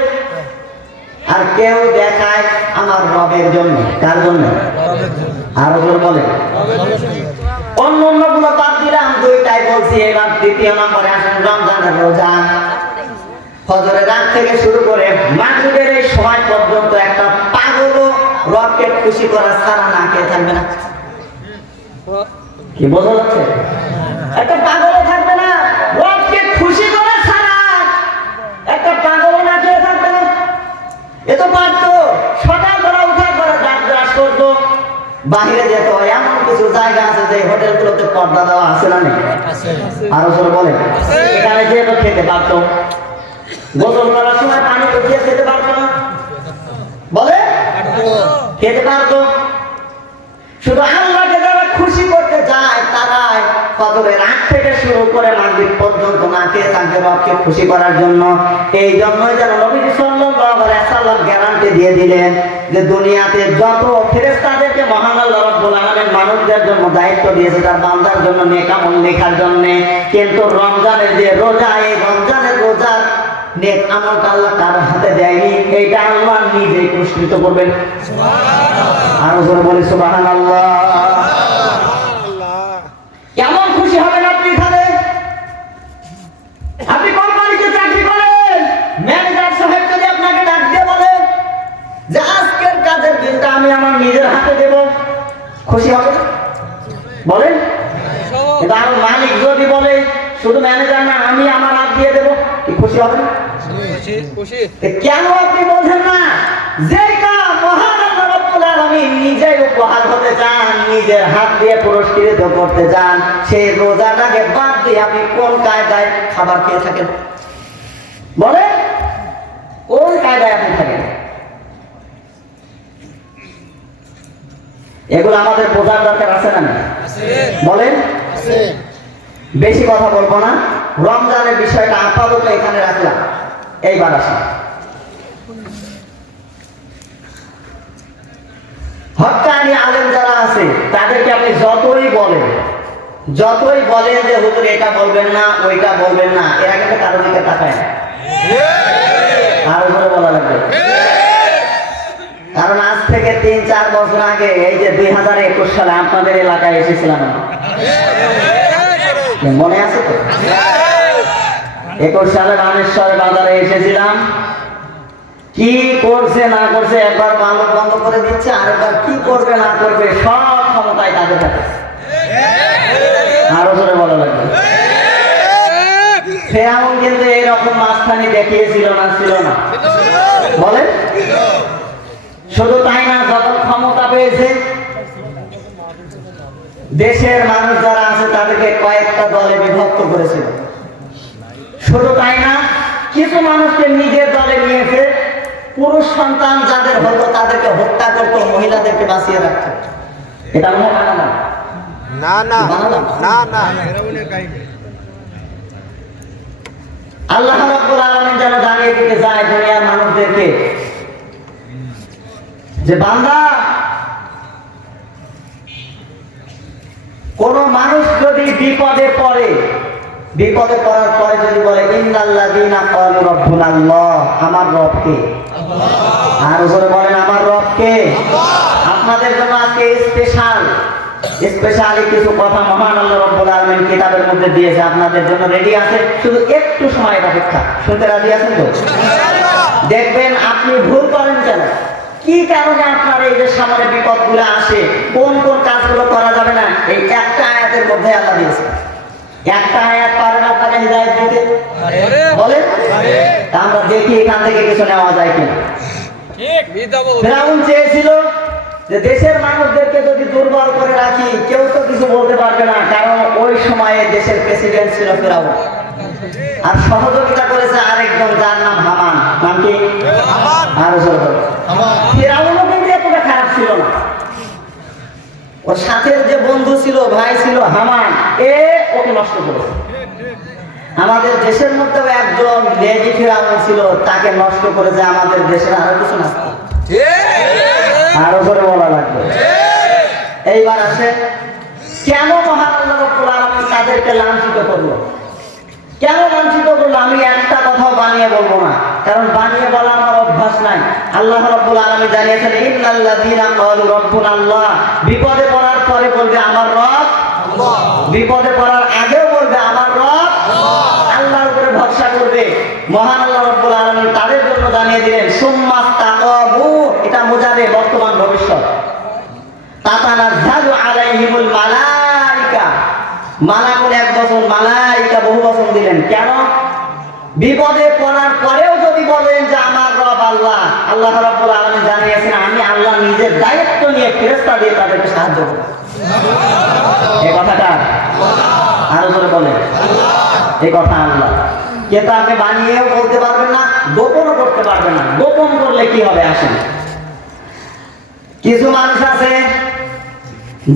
আর কেউ দেখায় আমার রবের জন্য। কার জন্য? আরো জোরে বলে। অন্য অন্যগুলো বাদ দিলাম, দুইটাই বলছি। এবার তৃতীয় নম্বরে আসেন রমজানের রোজা। ফজরের রাত থেকে শুরু করে মাগরিবের এই সময় পর্যন্ত একটা পাগলও রবকে খুশি করা ছাড়া না খেয়ে থাকবে না। কি বোঝা যাচ্ছে? একটা পাগলও থাকবে না রবকে খুশি করা ছাড়া। একটা পাগলও না খেয়ে থাকবে না। এ তো পারতো সকালবেলা উঠার পরে দাঁত ব্রাশ করতো, বাহিরে যেত। এমন কিছু জায়গা আছে যে হোটেলগুলোতে পর্দা দেওয়া আছে না নেই? আরো জোরে বলে। এখানে যেহেতু খেতে পারতো, গোসল করার সময় পানি উঠিয়ে খেতে পারতো না? বলে খেতে পারতো। শুধু আল্লাহকে যারা খুশি করতে যায় তারাই ফজরের রাত থেকে শুরু করে মাগরিব পর্যন্ত না খেয়ে থাকবে রবকে খুশি করার জন্য। এই জন্যই যেন নবীজি সাল্লাল্লাহু আলাইহি ওয়াসাল্লাম গ্যারান্টি দিয়ে দিলেন যে দুনিয়াতে যত ফেরেশতাদেরকে মহান আল্লাহ রাব্বুল আলামিন মানুষদের জন্য দায়িত্ব দিয়েছে তার বান্দার জন্য নেক আমল লেখার জন্য, কিন্তু রমজানের যে রোজা, এই রমজানের রোজার নেক আমলটা আল্লাহ কার হাতে দেয়নি, এইটা আল্লাহ নিজেই পুরস্কৃত করবেন। সুবহানাল্লাহ। আরো জোরে বলি সুবহানাল্লাহ। কেমন খুশি হবেন আপনি? এখানে আপনি কোম্পানিতে চাকরি করেন, ম্যানেজার সাহেব যদি আপনাকে ডাক দিয়ে বলে যে আজকের কাজের বিলটা আমি আমার নিজের হাতে দেব, খুশি হবে? বলেন। কিন্তু আর মালিক যদি বলে শুধু ম্যানেজার না, আমি আমার হাত দিয়ে দেবো, কি খুশি হবে? কেন আপনি বলছেন না? যে কাজ মহান আল্লাহ রাব্বুল আলামিন নিজেই উপহার হতে চান, নিজের হাত দিয়ে পুরস্কৃত করতে চান, সেই রোজাটাকে বাদ দিয়ে আপনি কোন কায়দায় খাবার খেয়ে থাকেন? বলে কোন কায়দায় আপনি থাকেন? এগুলো আমাদের বোঝার দরকার আছে না? বলেন। বেশি কথা বলবো না, রমজানের বিষয়টা আপাতত এখানে রাখলাম। এইবার আসি হক্কানি আলেম যারা আছে তাদেরকে আপনি যতই বলেন যে হুজুর এটা বলবেন না, ওইটা বলবেন না, এরা কিন্তু কারো দিকে তাকায় না। আরো করে বলা লাগবে। কারণ আজ থেকে ৩-৪ বছর আগে, এই যে ২০২১ সালে আপনাদের এলাকায় এসেছিলাম, মনে আছে তো? ২১ সালে রামেশ্বর বাজারে এসেছিলাম। কি করছে না করছে একবার বাংলা বন্ধ করে দিচ্ছে, আরেকবার কি করবে না করবে সব ক্ষমতায় তাদের কাছে। আরো জোরে বলা লাগবে। ফেরাউন কিন্তু এইরকম মাঝখানে দেখিয়েছিল না? ছিল না? বলেন। শুধু তাই না, যত ক্ষমতা পেয়েছে দেশের মানুষ যারা আছে তাদেরকে কয়েকটা দলে বিভক্ত করেছিল। শুধু তাই না, কিছু মানুষকে নিজের দলে নিয়েছে, পুরুষ সন্তান যাদের হতো তাদেরকে হত্যা করতো, মহিলাদেরকে বাঁচিয়ে রাখতো। এটা না না না না। আল্লাহ রাব্বুল আলামিন যেন জানিয়ে দিতে চায় দুনিয়ার মানুষদেরকে যে বান্দা, কোন মানুষ যদি বিপদে পড়ার পরে যদি বলে ইন্নাল্লাযীনা ক্বালু রাব্বুনাল্লাহ, আমার রব কে? আর উপরে বলেন আমার রবকে। আপনাদের জন্য আজকে স্পেশালি কিছু কথা মহান আল্লাহ রাব্বুল আলামিন কিতাবের মধ্যে দিয়েছে, আপনাদের জন্য রেডি আছে, শুধু একটু সময়ের অপেক্ষা। শুনতে রাজি আছেন তো? দেখবেন আপনি ভুল করেন কেন, কি কারণে আপনার এই যে সামনে বিপদগুলো আসে, কোন কোন কাজগুলো করা যাবে না, এই একটা আয়াতের মধ্যে আল্লাহ দিয়েছে। একটা আয়াত পারেন আপনাকে হিদায়াত দিতে? বলেন, আমরা দেখি এখান থেকে কিছু নেওয়া যায় কিনা। ফিরআউন চেয়েছিল যে দেশের মানুষদেরকে যদি দুর্বল করে রাখি কেউ তো কিছু বলতে পারবে না, কারণ ওই সময়ে দেশের প্রেসিডেন্ট ছিল ফিরআউন। আর সহযোগিতা করেছে আরেকজন, যার নাম হামান। নাম কি? আর ফিরআউনও কিন্তু এতটা খারাপ ছিল না। ওর সাথে যে বন্ধু ছিল, ভাই ছিল হামান, ওকে নষ্ট করেছে। আমাদের দেশের মধ্যেও একজন লেডি ফিরআউন ছিল, তাকে নষ্ট করেছে আমাদের দেশের আরো কিছু নাস্তা। আরো করে বলা লাগবে। এইবার আসে, কেন মহান আল্লাহ রাব্বুল আলামিন তাদেরকে লাঞ্ছিত করলো? কেন লাঞ্ছিত করলো? আমি একটা কথাও বানিয়ে বলবো না, কারণ বানিয়ে বলা আমার অভ্যাস নাই। আল্লাহ রাব্বুল আলামিন জানিয়েছেন ইন্নাল্লাযীনা ক্বালু রাব্বুনাল্লাহ, বিপদে পড়ার পরে বলবে আমার রব আল্লাহ, বিপদে পড়ার আগেও বলবে আমার রব আল্লাহর উপরে ভরসা করবে। মহান আল্লাহ রাব্বুল আলামিন তাদের জন্য জানিয়ে দিলেন সুম্মাস্তাকামু, এটা মুজারে বর্তমান ভবিষ্যৎ। তাতানাজ্জালু আলাইহিমুল মালাইকা, মালাকুল এক বছর, মালাইকা বহু বছর দিলেন। কেন? বিপদে পড়ার পরেও যদি বলেন যে আমার রব আল্লাহ, আল্লাহ রাব্বুল আলামিন জানিয়েছেন আমি আল্লাহ নিজের দায়িত্ব নিয়ে ফেরেশতা দিয়ে তাদেরকে সাহায্য করব। এই কথাটা আরো জোরে বলেন, এই কথা আল্লাহ। কিন্তু আপনি বানিয়েও বলতে পারবেন না, গোপনও করতে পারবেন না। গোপন করলে কি হবে? আসেন, কিছু মানুষ আছে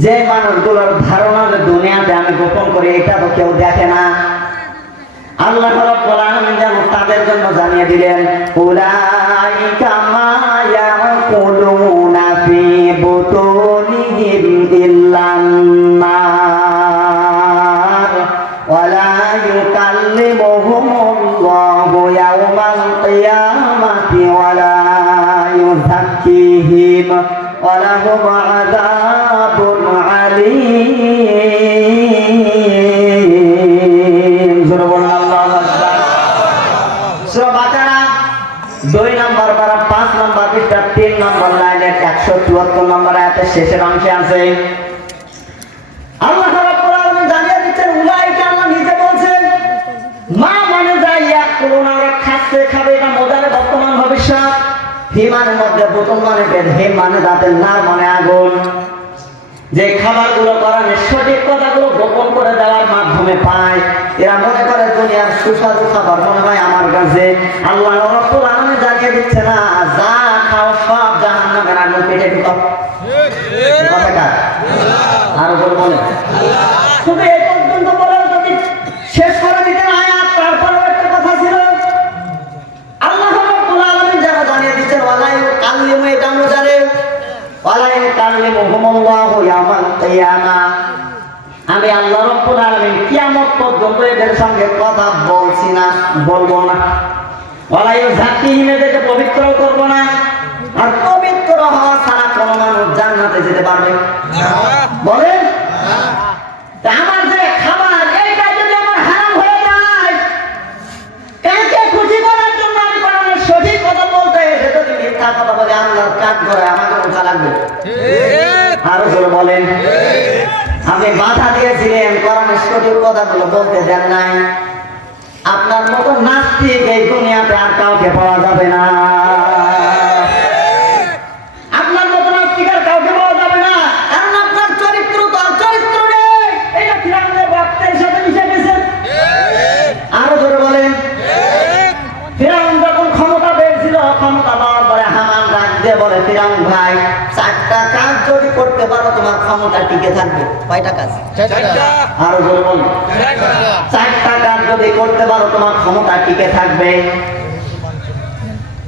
যে মানুষগুলোর ধারণা যে দুনিয়াতে আমি গোপন করি, এটা তো কেউ দেখে না। আল্লাহ রাব্বুল আলামিন যেমন তাদের জন্য জানিয়ে দিলেন উলাইকা মা ইয়াকুলুনা ফি বুতুনিহিম ইল্লান নার ওয়া লা ইউকাল্লিমুহুমুল্লাহু ইয়াওমাল কিয়ামাতি ওয়া লা ইউযাক্কিহিম ওয়া লাহুম আযাবুন আলীম। জোরে বলুন আল্লাহু আকবার। সূরা বাকারা 2 নম্বর পারা 5 নম্বর পৃষ্ঠা 3 নম্বর লাইনের 174 নম্বর আয়াতের শেষের অংশে আছে আল্লাহ রাব্বুল আলামিন জানিয়ে দিচ্ছেন উলাইকা, আল্লাহ নিজে বলছেন মা মানে যাইয়া কোন আর খাচ্ছে খাবে, এটা মোজারে বর্তমান ভবিষ্যৎ। হিমানের মধ্যে বোতল মানে পেট, হিম মানে দাঁতের, নার মানে আগুন। যে খাবারগুলো করানোর সঠিক কথাগুলো গোপন করে দেওয়ার মাধ্যমে পায়, এরা মনে করে দুনিয়ার সুস্বাদু খাবার মনে হয় আমার কাছে। আল্লাহ রাব্বুল আলামিন জানিয়ে দিচ্ছে না, যা খাও সব জাহান্নামের আগুন পেটে ঢুকাও। কথাটা আরো করে বলে, শুধু এই পর্যন্ত বলে যদি শেষ করে দিতেন আয়াত, তারপরে একটা কথা ছিল আল্লাহ রাব্বুল আলামিন যারা জানিয়ে দিচ্ছেন ওয়ালা ইউকাল্লিমু, এটা মুজারে ওয়ালা ইউকাল্লিমুহুমুল্লাহু ইয়াওমাল কিয়ামা, আমি আল্লাহ রাব্বুল আলামিন কিয়ামত পর্যন্ত এদের সঙ্গে কথা বলছি না, বলবো না। ওয়ালা ইউযাক্কিহিম, এদেরকে পবিত্র করব না। আর পবিত্র হওয়া ছাড়া কোন মানুষ জান্নাতে যেতে পারবে না? বলেন, আমার যে খাবার এইটা যদি আমার হারাম হয়ে যায়, কাকে খুশি করার জন্য আমি কোরআনের সঠিক কথা বলতে এসে যদি মিথ্যা কথা বলে আল্লাহর কাজ করে আমাকে উঠা লাগবে। আরো জোরে বলেন, আপনি বাধা দিয়েছিলেন, কোরআনের সঠিক কথাগুলো বলতে দেন নাই। আপনার মতো নাস্তিক এই দুনিয়াতে আর কাউকে পাওয়া যাবে না। আপনার মতো নাস্তিক আর কাউকে পাওয়া যাবে না, কারণ আপনার চরিত্র তো চরিত্র নেই। এটা ফিরআউনের রক্তের সাথে মিশে গেছে। আরো জোরে বলেন, ফিরআউন যখন ক্ষমতা পেয়েছিল, ক্ষমতা পাওয়ার পরে হামান ডাক দিয়ে বলে ফিরআউন ভাই, 4টা কাজ যদি করতে পারো তোমার ক্ষমতা টিকে থাকবে। কয়টা কাজ? 4টা। আরো জোরে বলুন, 4টা কাজ যদি করতে পারো তোমার ক্ষমতা টিকে থাকবে।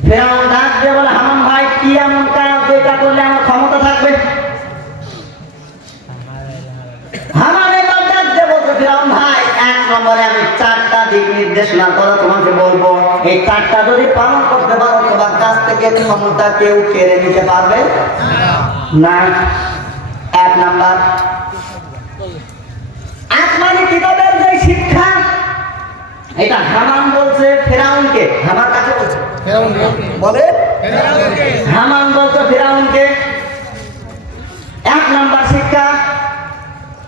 ফিরআউন ডাক দিয়ে বলে হামান ভাই, কি এমন কাজ যেটা করলে আমার ক্ষমতা থাকবে? হামান এবার ডাক দিয়ে বলছে ফিরআউন ভাই, 1 নম্বরে আমি 4টা দিক নির্দেশনা করে তোমাকে বলবো, এই 4টা যদি পালন করতে পারো তোমার কাছ থেকে থেকে ক্ষমতা কেউ কেড়ে নিতে পারবে না। এক নাম্বার, আসমানি কিতাবের যে শিক্ষা, এটা হামান বলছে ফেরাউনকে। হামান কাকে বলছে? বলে হামান বলছে ফেরাউনকে। এক নাম্বার শিক্ষা,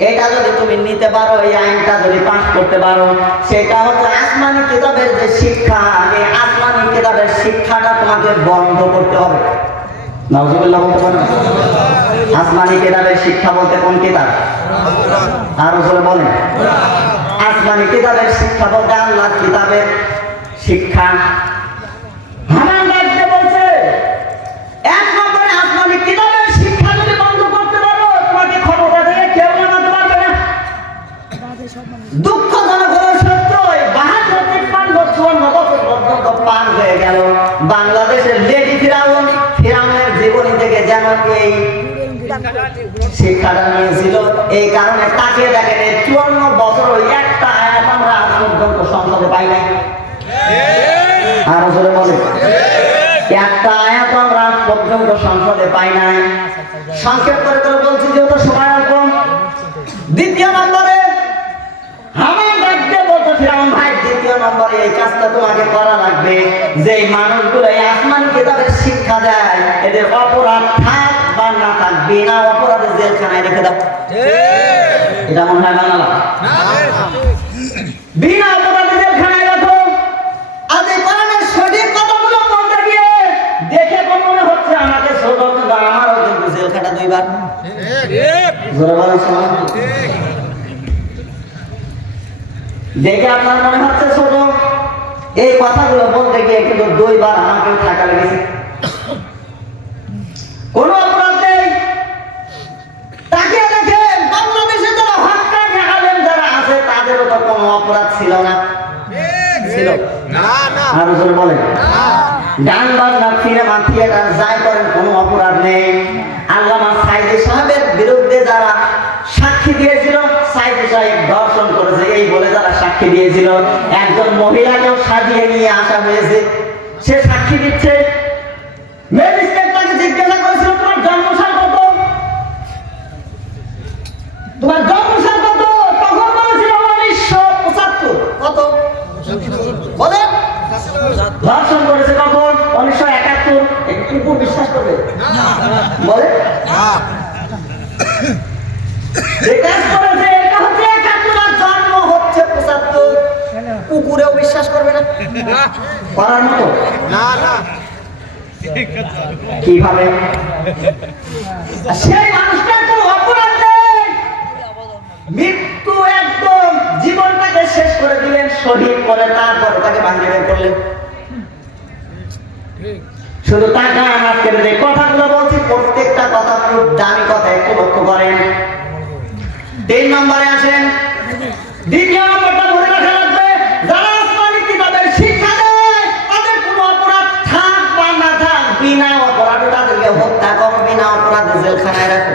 এটা যদি তুমি নিতে পারো, এই আইনটা যদি পাস করতে পারো, সেটা হচ্ছে আসমানি কিতাবের যে শিক্ষা, এই আসমানি কিতাবের শিক্ষাটা তোমাকে বন্ধ করতে হবে। নাউজুবিল্লাহ বলতে পারেন? আসমানি কিতাবের শিক্ষা বলতে কোন কিতাব? আরো জোরে বলেন। আসমানি কিতাবের শিক্ষা বলতে আল্লাহর কিতাবের শিক্ষা। হামান রাজ্যে বলছে এক নম্বরে আসমানি কিতাবের শিক্ষা যদি বন্ধ করতে পারো, তোমাকে ক্ষমতা দিয়ে কেউ নামাতে পারবে না। দুঃখজনক হলো সত্য, 72-53 বছর পর্যন্ত পার হয়ে গেল, বাংলাদেশের লেডি ফিরাউনের জীবনী থেকে যেন এই শিক্ষাটা নিয়েছিল। এই কারণে তাকে দেখেন 54 বছর ওই একটা আয়াত আমরা আজ পর্যন্ত সংসদে পাই নাই। আরো জোরে বলে, একটা আয়াত আমরা আজ পর্যন্ত সংসদে পাই নাই। সংক্ষেপ করে করে বলছি যেহেতু সময় অল্প। দ্বিতীয় নম্বরে হামান রাজ্যে বলতো ফিরাউন ভাই, দ্বিতীয় নম্বরে এই কাজটা তোমাকে করা লাগবে, যে মানুষগুলো এই আসমান কিতাবের শিক্ষা দেয়, এদের অপরাধ থাক বা না থাক, বিনা অপরাধে জেলখানায় রেখে দাও। এটা মনে হয় বানালাম? বিনা অপরাধে জেলখানায় রাখো। আজ এই কোরআনের সঠিক কথাগুলো বলতে গিয়ে দেখে মনে হচ্ছে আমাকে ছোট, কিন্তু আমারও কিন্তু জেলখানা 2 বার। জোরে বলেন সুবহানাল্লাহ। দেখে আপনার মনে হচ্ছে ছোট, এই কথাগুলো বলতে গিয়ে কিন্তু 2 বার আমাকেও থাকা লেগেছে। কোন অপরাধ নেই। তাকে দেখে বাংলাদেশে যারা হক্কানি আলেম যারা আছে, তাদেরও তো কোনো অপরাধ ছিল না। ছিল না? আরো জোরে বলেন। গান বাজনা, সিনেমা, থিয়েটার যাই করেন, কোনো অপরাধ নেই। আল্লামা সাইদি সাহেবের বিরুদ্ধে যারা সাক্ষী দিয়েছিল, সাইদি সাহেব ধর্ষণ করেছে এই বলে যারা সাক্ষী দিয়েছিল, একজন মহিলাকেও সাজিয়ে নিয়ে আসা হয়েছে। সে সাক্ষী দিচ্ছে। ম্যাজিস্ট্রেট তাকে জিজ্ঞাসা করেছিল, তোমার জন্মসাল কত? তোমার জন্মসাল কত? তখন বলেছিল 1975। কত বলে? ধর্ষণ করেছে কখন? 1971। কুকুর বিশ্বাস করবে? বলে জন্ম হচ্ছে 75, কুকুরেও বিশ্বাস করবে না? করার মতো না। কিভাবে? সেই মানুষটার কোনো অপরাধ নেই, মৃত্যু একদম জীবনটাকে শেষ করে দিলেন, শহীদ করে, তারপরে তাকে বাহিরে বের করলেন। শুধু টাকা আজকের যে কথাগুলো বলছি, প্রত্যেকটা কথা খুব দামি কথা, একটু লক্ষ্য করেন। 3 নম্বরে আসেন। দ্বিতীয় নম্বরটা ধরে রাখা লাগবে, যারা আসমানি কিতাবের শিক্ষা দেয়, তাদের কোনো অপরাধ থাক বা না থাক, বিনা অপরাধে তাদেরকে হত্যা করো, বিনা অপরাধে জেলখানায় রাখো।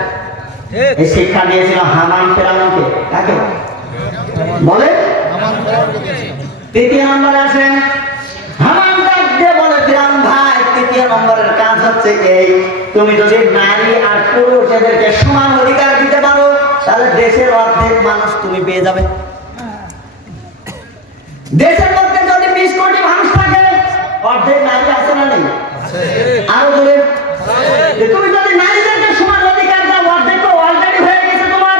এই শিক্ষা দিয়েছিল হামান ফেরাউনকে। কাকে বলে? তৃতীয় নম্বরে আসেন। হামান ডাকতে বলে, ফিরাউন ভাই, তৃতীয় নম্বরের কাজ হচ্ছে এই, তুমি যদি নারী আর পুরুষ এদেরকে সমান অধিকার দিতে পারো, তাহলে দেশের অর্ধেক মানুষ তুমি পেয়ে যাবে। দেশের মধ্যে যদি 20 কোটি মানুষ থাকে, অর্ধেক নারী আছে না নেই? আরো বলে, তুমি যদি নারীদেরকে সমান অধিকার দাও, অর্ধেক তো অলরেডি হয়ে গেছে তোমার।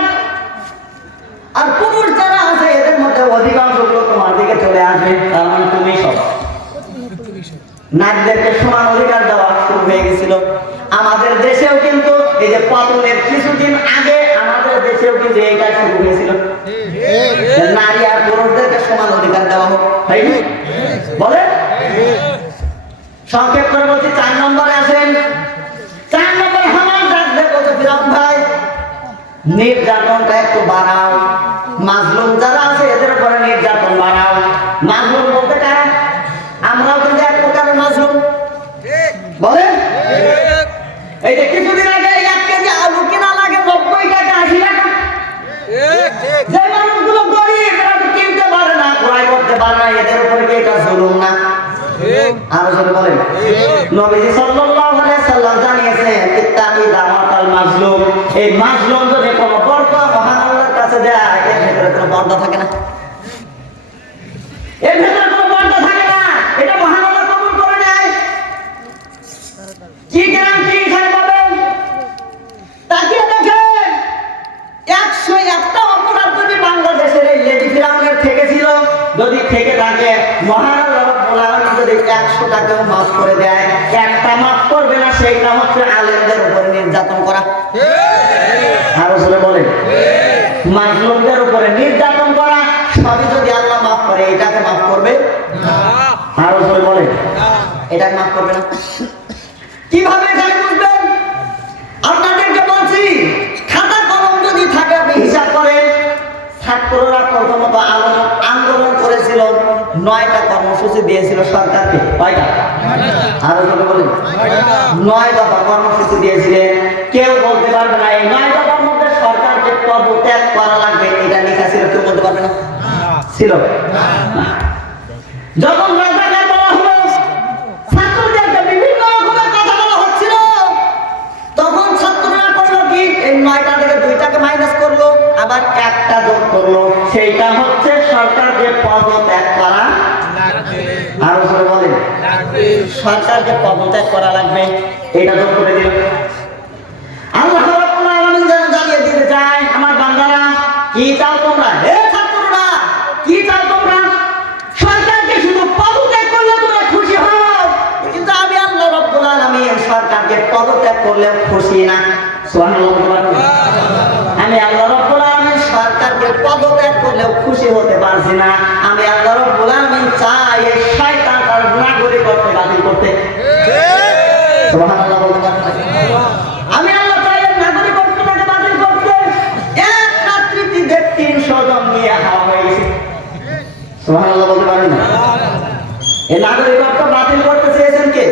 আর পুরুষ যারা আছে, এদের মধ্যে অধিকাংশগুলো তোমার দিকে চলে আসবে, তার মানে তুমি সব। নারীদেরকে সমান অধিকার দেওয়া শুরু হয়ে গেছিল। আমাদের দেশেও কিন্তু এই যে পতনের কিছুদিন আগে আমাদের দেশেও কিন্তু এইটা শুরু হয়েছিল, নারী আর পুরুষদেরকে সমান অধিকার দেওয়া হোক। বলে সংক্ষেপ করে বলছি, 4 নম্বরে আসেন। 4 নম্বরে হামান ডাকতে বলছে, ফিরাউন ভাই, নির্যাতনটা একটু বাড়াও, মাজলুম যারা আছে এদের উপরে নির্যাতন বাড়াও। মাজলুম বলতে কারণ আমরাও কিন্তু এক প্রকারের মাজলুম। বলেন, এই যে কিছুদিন আগে 1 কেজি আলু কিনা লাগে 90 টাকা 80 টাকা। যে মানুষগুলো গরিব, এরা কিনতে পারে না, ক্রয় করতে পারে না, এদের উপরে কি এটা জুলুম না? আর জোরে বলেন নবীজি সাল্লাল্লাহু আলাইহি সাল্লাম জানিয়েছেন ইত্তাকি দাওয়াতাল মাজলুম, এই মাজলুম যদি কোনো বরকত মহান আল্লাহর কাছে দেয় এর ভিতরে কোনো পর্দা থাকে না, এর ভিতরে কোনো পর্দা থাকে না, এটা মহান আল্লাহ কবুল করে নেয়। কি গ্যারান্টি এখানে পাবেন? তাকিয়ে দেখেন 101টা অপরাধ যদি বাংলাদেশের এই লেডি ফিরাউনের থেকে ছিল, যদি থেকে থাকে মহান আল্লাহ রাব্বুল আলামিন যদি 100টাকেও মাফ করে দেয়, একটা মাফ করবে না, সেইটা হচ্ছে আলেমদের উপরে নির্যাতন করা। আরো জোরে বলেন মাজলুমদের উপরে নির্যাতন করা, সবই যদি আল্লাহ মাফ করে এটাকে মাফ করবে না। আরো জোরে বলেন এটাকে মাফ করবে না। কিভাবে এখানে বুঝবেন? আপনাদেরকে বলছি খাতা কলম যদি থাকে আপনি হিসাব করেন। ছাত্ররা প্রথমত আন্দোলন করেছিল, 9টা কর্মসূচি দিয়েছিল সরকারকে। কয়টা? আরো যদি বলেন 9 দফা কর্মসূচি দিয়েছিলেন। কেউ বলতে পারবে না এই 9 দফার মধ্যে সরকারকে পদত্যাগ করা লাগবে, এটা লেখা ছিল, কেউ বলতে পারবে না ছিল। যখন রাজাকার বলা হলো, ছাত্রদেরকে বিভিন্ন রকমের কথা বলা হচ্ছিল, তখন ছাত্ররা করলো কি এই 9টা থেকে 2টাকে মাইনাস করলো, আবার একটা যোগ করলো, সেইটা হচ্ছে সরকারকে পদত্যাগ করা লাগবে। আরো জোরে বলেন সরকারকে পদত্যাগ করা লাগবে, এটা যোগ করে দিল। আল্লাহ রাব্বুল আলামিন যেন জানিয়ে দিতে চায় আমার বান্দারা কি চাও তোমরা, হে ছাত্ররা কি চাও তোমরা? সরকারকে শুধু পদত্যাগ করলে তোমরা খুশি হও, কিন্তু আমি আল্লাহ রাব্বুল আলামিন সরকারকে পদত্যাগ করলে খুশি না। সুবহানাল্লাহ। আমি আল্লাহ রাব্বুল আলামিন সরকারকে পদত্যাগ করলেও খুশি হতে পারছি না। আমি আল্লাহ রাব্বুল আলামিন চাই এই শয়তান তার নাগরিকত্ব বাতিল করতে। সুবহানাল্লাহ বলতে পারেন? আমি আল্লাহ চাই নাগরিকত্বটাকে বাতিল করতে। এক রাত্রিতে 300 জন নিয়ে হাওয়া হয়ে গেছে। সুবহানাল্লাহ বলতে পারেন না? এই নাগরিকত্ব বাতিল করতে চেয়েছেন কে?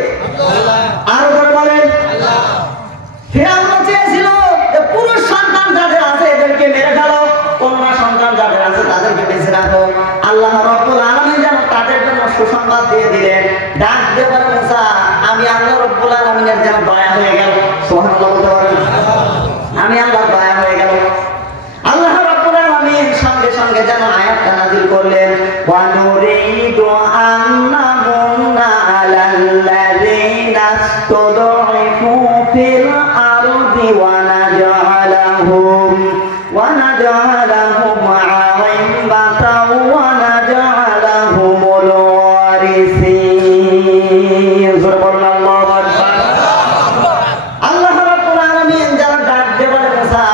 আল্লাহ। আরো করে বলেন আল্লাহ। ফিরাউন চেয়েছিল যে পুরুষ সন্তান যাদের আছে এদেরকে মেরে ফেলো, কন্যা সন্তান যাদের আছে তাদেরকে বেঁচে রাখো। আল্লাহ রাব্বুল আলামিন যেন তাদের জন্য সুসংবাদ দিয়ে দিলেন, ডাক দিয়ে বলেন মুসা আমি আল্লাহ রাব্বুল আলামিনের যেন দয়া হয়ে গেল। সুবহানাল্লাহ বলতে পারেন? আমি আল্লাহ দয়া হয়ে গেল। আল্লাহ রাব্বুল আলামিন সঙ্গে সঙ্গে যেন আয়াতটা নাযিল করলেন, ওয়া নুরিদু আন্নামুন্না আলাল্লাযিনা ইসতুদঈফু ফিল আরদি ওয়া নাজআলাহুম আ'iম্মাতাও ওয়া নাজআলাহুমুল ওয়ারিসিন। জোরে বলুন আল্লাহু আকবার। আল্লাহ রাব্বুল আলামিন যারা ডাক দিয়ে বলে মুসা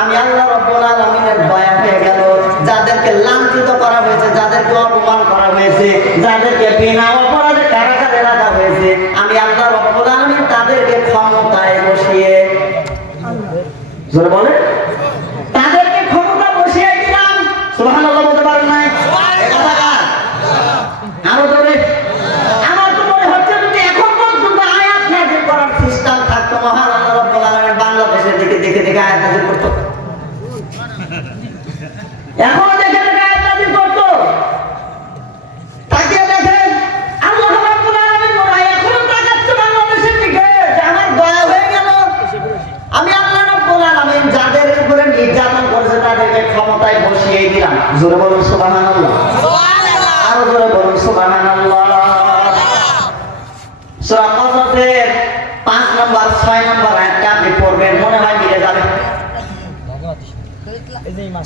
আমি আল্লাহ রাব্বুল আলামিনের দয়া হয়ে গেল, যাদেরকে লাঞ্ছিত করা হয়েছে, যাদেরকে অপমান করা হয়েছে, যাদেরকে বিনা অপরাধে কারাগারে রাখা হয়েছে, আমি আল্লাহ রাব্বুল আলামিন তাদেরকে ক্ষমতায় বসিয়ে, জোরে বলে তাদেরকে ক্ষমতা বসিয়ে দিলাম। সুবহানাল্লাহ বলতে পারেন না? আরো জোরে। আমার তো মনে হচ্ছে যদি এখন পর্যন্ত আয়াত নাযিল করার সিস্টেম থাকতো, মহান আল্লাহ রাব্বুল আলামিন বাংলাদেশের দিকে দেখে দেখে আয়াত নাযিল করতো। এখন দেখে দেখে আয়াত নাযিল করতো। তাকিয়ে দেখেন আল্লাহ রাব্বুল আলামিন বলে এখনো তাকাচ্ছে বাংলাদেশের দিকে যে আমার দয়া হয়ে গেল। আমি আল্লাহ রাব্বুল আলামিন যাদের উপরে নির্যাতন করেছে তাদেরকে ক্ষমতায় বসিয়ে দিলাম। জোরে বলুন সুবহানাল্লাহ। সুবহানাল্লাহ। আরো জোরে বলুন সুবহানাল্লাহ। সূরা কসসের 5 নম্বর 6 নম্বর আয়াতটা আপনি পড়বেন, মনে হয় মিলে যাবে।